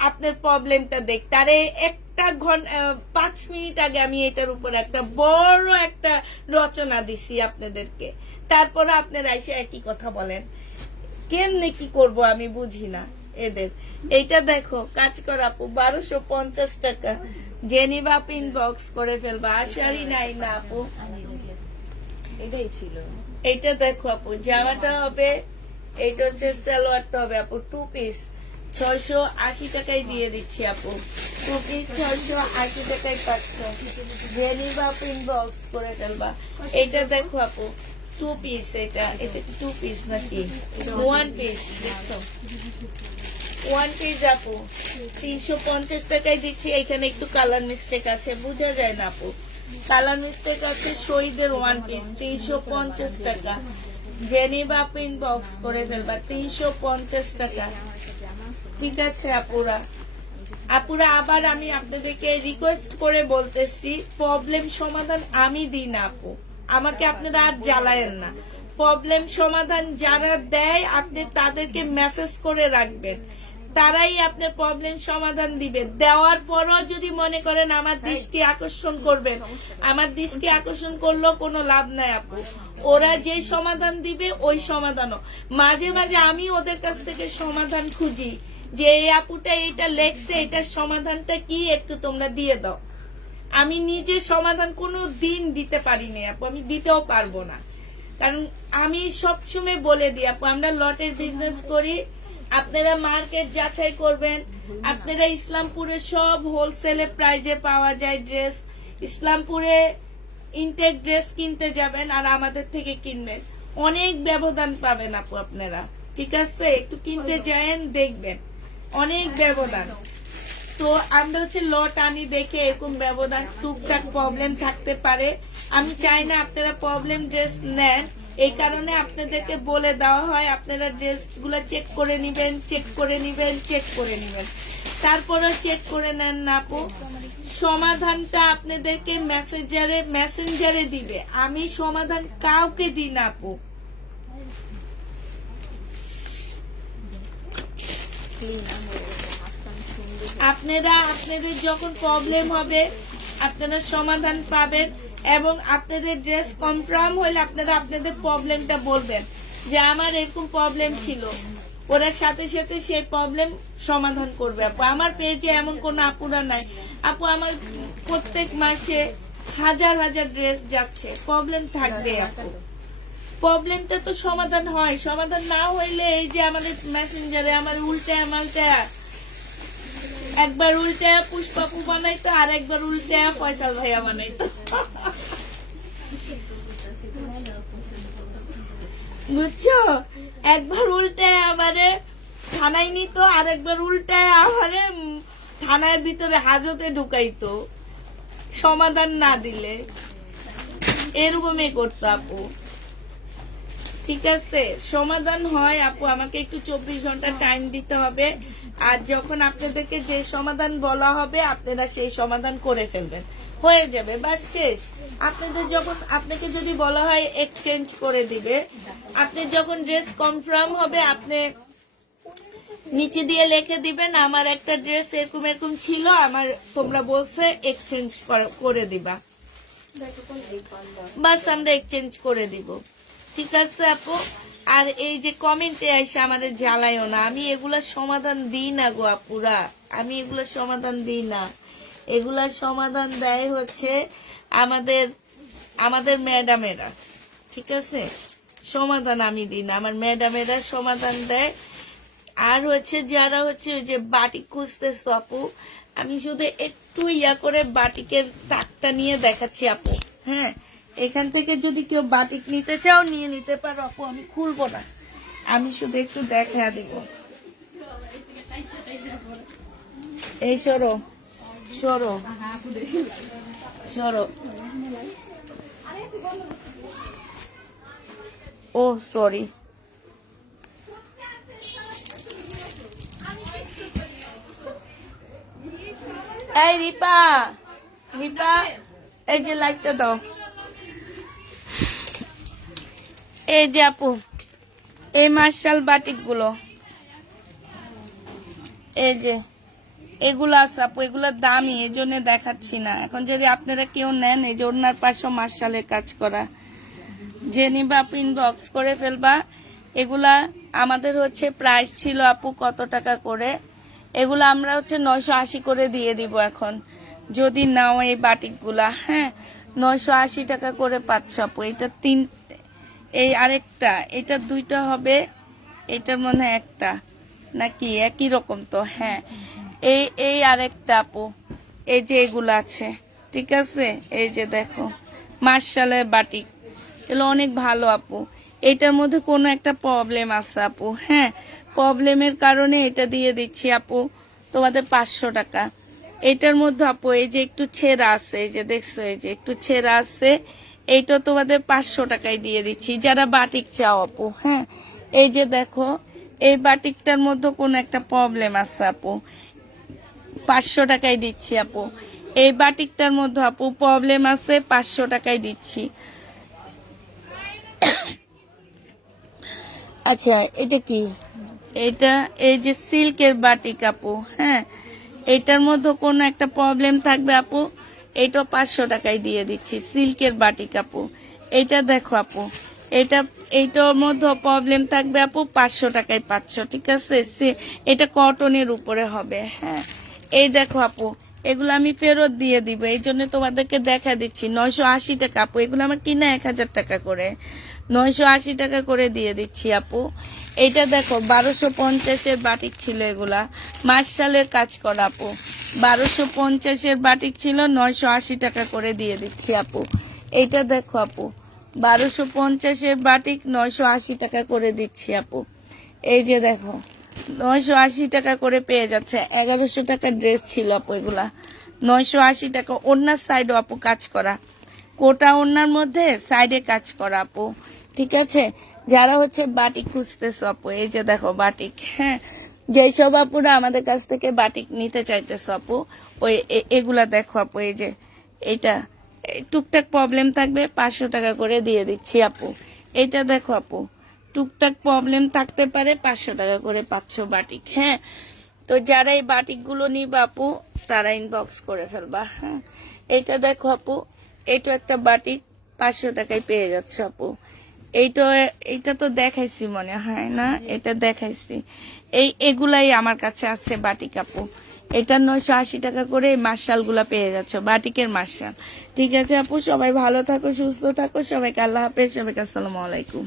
আপনার প্রবলেমটা দেখতে। আরে 5 মিনিট আগে আমি এটার উপর একটা বড় একটা রচনা দিছি আপনাদেরকে, তারপর আপনারা এসে একই কথা বলেন। কেমনে কি করব আমি বুঝি না এদের। এইটা দেখো কাজ করা আপু 1250 টাকা। জেনিভা পিন বক্স করে ফেলবা। আশারই নাই না আপু, এটাই ছিল। এইটা দেখো আপু, জামাটা হবে, এইটা হচ্ছে সালোয়ারটা হবে আপু 2 পিস 680 টাকায় দিয়ে দিচ্ছি আপু। 2 পিস 680 টাকায় পাচ্ছ। জেনিভা পিন বক্স করে ফেলবা। এইটা দেখো আপু 2 পিস, এটা 2 পিস নাকি 1 পিস? দেখছো 1 পিস আপু 350 টাকায় দিচ্ছি। এখানে একটু কালার মিস্টেক আছে, বোঝা যায় না আপু, কালার মিস্টেক আছে। শহীদের 1 পিস 350 টাকা। জেনিভা পিন বক্স করে ফেলবা 350 টাকা, ঠিক আছে আপুরা আবার আমি আপনাদেরকে রিকোয়েস্ট করে বলতেছি, প্রবলেম সমাধান আমি দিই না আপু, আমাকে আপনারা আর জ্বালায়েন না। প্রবলেম সমাধান যারা দেয় আপনি তাদেরকে মেসেজ করে রাখবেন, তারাই আপনার প্রবলেম সমাধান দিবে। দেওয়ার পরও যদি মনে করেন আমার দৃষ্টি আকর্ষণ করবেন, আমার দৃষ্টি আকর্ষণ করলেও কোনো লাভ নাই আপু। ওরা যে সমাধান দিবে ওই সমাধানও মাঝে মাঝে আমি ওদের কাছ থেকে সমাধান খুঁজি যে এই আপুটা এটা লেখছে, এটার সমাধানটা কি একটু তোমরা দিয়ে দাও। আমি নিজে সমাধান কোনো দিন দিতে পারিনি আপু, আমি দিতেও পারবো না, কারণ আমি সবসময় বলে দিই আপু আমরা লটের বিজনেস করি, আপনারা মার্কেট যাচাই করবেন। আপনারা ইসলামপুরে সব হোলসেলে প্রাইজে পাওয়া যায় ড্রেস, ইসলামপুরে ইনটেক ড্রেস কিনতে যাবেন আর আমাদের থেকে কিনবেন, অনেক ব্যবধান পাবেন আপু আপনারা। ঠিক আছে, একটু কিনতে যায়েন দেখবেন অনেক ব্যবধান। তো আমরা হচ্ছে লট আনি দেখে এরকম ব্যবধান, টুকটাক প্রবলেম থাকতে পারে। আমি চাই না আপনারা প্রবলেম ড্রেস নেন, এই কারণে আপনাদেরকে বলে দেওয়া হয় আপনারা ড্রেস গুলা চেক করে নিবেন, চেক করে নিবেন, চেক করে নিবেন, তারপরে চেক করে নেন না আপু। সমাধানটা আপনাদেরকে মেসেঞ্জারে দিবে, আমি সমাধান কাউকে দিই না আপু। আপনাদের যখন প্রবলেম হবে আপনারা সমাধান পাবেন, এবং আপনাদের ড্রেস কনফার্ম হলে আপনারা আপনাদের প্রবলেমটা বলবেন যে আমার এরকম প্রবলেম ছিল, ওরা সাথে সাথে সেই প্রবলেম সমাধান করবে আপু। আমার পেজে এমন কোন আপুরা নাই আপু, আমার প্রত্যেক মাসে হাজার হাজার ড্রেস যাচ্ছে, প্রবলেম থাকবে আপু। প্রবলেমটা তো সমাধান হয়, সমাধান না হইলে এই যে আমাদের মেসেঞ্জারে আমার উল্টা একবার উল্টায়া পুষ্পাপু বানাইতো আর একবার উল্টায়া ফয়সাল ভাইয়া বানাইতো, বুঝছো? একবার উল্টায় আমারে থানায় নিত আর একবার উল্টায় আমারে থানার ভিতরে হাজতে ঢুকাইতো সমাধান না দিলে, এরকমই করতো আপু। ঠিক আছে, সমাধান হয় আপু, আমাকে একটু 24 ঘন্টা টাইম দিতে হবে, আর যখন আপনাদেরকে যে সমাধান বলা হবে আপনারা সেই সমাধান করে ফেলবেন, হয়ে যাবে, বাস শেষ। আপনাকে যদি বলা হয় এক্সচেঞ্জ করে দিবে, আপনি যখন ড্রেস কনফার্ম হবে আপনি নিচে দিয়ে লিখে দিবেন আমার একটা ড্রেস এরকম এরকম ছিল, আমার তোমরা বলছে এক্সচেঞ্জ করে দিবা, বাস আমরা এক্সচেঞ্জ করে দিব। ঠিক আছে আপু, আর এই যে কমেন্টে এসে আমাদের জ্বালাইও না, আমি এগুলার সমাধান দিই না গো আপুরা, আমি এগুলার সমাধান দিই না, এগুলার সমাধান দেয় হচ্ছে আমাদের ম্যাডামেরা। ঠিক আছে, সমাধান আমি দিই না, আমার ম্যাডামেরা সমাধান দেয়। আর হচ্ছে যারা হচ্ছে ওই যে বাটিক খুঁজতেছ আপু, আমি শুধু একটু করে বাটিকের তাকটা নিয়ে দেখাচ্ছি আপু। হ্যাঁ, এখান থেকে যদি কেউ বাটিক নিতে চাও নিয়ে নিতে পারো আপু, আমি খুলবো না, আমি শুধু একটু দেখা দেব। এই সরো সরো সরো, ও সরি, এই রিপা এই যে লাইটটা দাও। এই যে আপু এই মার্শাল বাটিক গুলো, এই যে এগুলো আছে আপু, এগুলোর দামি, এই জন্য দেখাচ্ছি না। এখন যদি আপনারা কেউ নেন, এই যে ওনার পাশেও মার্শালের কাজ করা, যে নিবা আপু ইনবক্স করে ফেলবা। এগুলা আমাদের হচ্ছে প্রাইস ছিল আপু কত টাকা করে, এগুলো আমরা হচ্ছে 980 করে দিয়ে দিব এখন, যদি নাও এই বাটিক গুলা। হ্যাঁ, 980 টাকা করে পাচ্ছ আপু। এটা এই আরেকটা, এটা দুইটা হবে, এটার মনে হয় একটা নাকি একই রকম তো। হ্যাঁ, এই আরেকটা আপু, এই যে এগুলো আছে। ঠিক আছে, এই যে দেখো মার্শালের বাটিক, এগুলো অনেক ভালো আপু। এটার মধ্যে কোনো একটা প্রবলেম আছে আপু, হ্যাঁ, প্রবলেমের কারণে এটা দিয়ে দিচ্ছি আপু তোমাদের 500 টাকা। এটার মধ্যে আপু এই যে একটু ছেঁড়া আছে, এই যে দেখছো এই যে একটু ছেঁড়া আছে, এইটা তোমাদের 500 টাকায় দিয়ে দিচ্ছি যারা বাটিক চাও আপু। হ্যাঁ, এই যে দেখো এই বাটিকটার মধ্যে কোনো একটা প্রবলেম আছে আপু, 500 টাকায় দিচ্ছি আপু। এই বাটিকটার মধ্যে আপু প্রবলেম আছে, 500 টাকায় দিচ্ছি। আচ্ছা এটা কি? এটা এই যে সিল্কের বাটিক আপু, হ্যাঁ এটার মধ্যে কোনো একটা প্রবলেম থাকবে আপু, এটা 500 টাকায় দিয়ে দিচ্ছি, সিল্কের বাটিক আপু। এটা দেখো আপু, এটা এইটার মধ্যে প্রবলেম থাকবে আপু, 500 টাকায় পাচ্ছ, ঠিক আছে। এটা কটনের উপরে হবে, হ্যাঁ। এই দেখো আপু, এগুলো আমি ফেরত দিয়ে দিব, এই জন্য তোমাদেরকে দেখা দিচ্ছি। 980 টাকা আপু, এগুলো আমার কিনা 1000 টাকা করে, 980 টাকা করে দিয়ে দিচ্ছি আপু। এইটা দেখো 1250-এর বাটিক ছিল, এগুলা মার্শালের কাজ করা আপু। 1250-এর বাটিক ছিল, 980 টাকা করে দিয়ে দিচ্ছি আপু। এইটা দেখো আপু, 1250-এর বাটিক 980 টাকা করে দিচ্ছি আপু। এই যে দেখো 980 টাকা করে পেয়ে যাচ্ছে। 1100 টাকার ড্রেস ছিল আপু এগুলা, 980 টাকা। ওড়নার সাইডও আপু কাজ করা, কোটা ওড়নার মধ্যে সাইডে কাজ করা আপু, ঠিক আছে। যারা হচ্ছে বাটিক খুঁজতেছে আপু, এই যে দেখো বাটিক, হ্যাঁ যেসব আপুরা আমাদের কাছ থেকে বাটিক নিতে চাইতেছে আপু, ওই এগুলা দেখো আপু। এই যে এইটা টুকটাক প্রবলেম থাকবে, 500 টাকা করে দিয়ে দিচ্ছি আপু। এটা দেখো আপু, টুকটাক প্রবলেম থাকতে পারে, 500 টাকা করে পাচ্ছ বাটিক, হ্যাঁ। তো যারা এই বাটিকগুলো নিবা আপু, তারা ইনবক্স করে ফেলবা, হ্যাঁ। এটা দেখো আপু, এটা একটা বাটিক 500 টাকায় পেয়ে যাচ্ছে আপু। এইটা তো দেখাইছি মনে হয় না, এটা দেখাইছি। এগুলাই আমার কাছে আছে বাটিক আপু। এটা 980 টাকা করে মার্শাল গুলা পেয়ে যাচ্ছে, বাটিকের মার্শাল। ঠিক আছে আপু, সবাই ভালো থাকো, সুস্থ থাকো, সবাইকে আল্লাহ হাফেজ, সবাইকে আসসালামু আলাইকুম।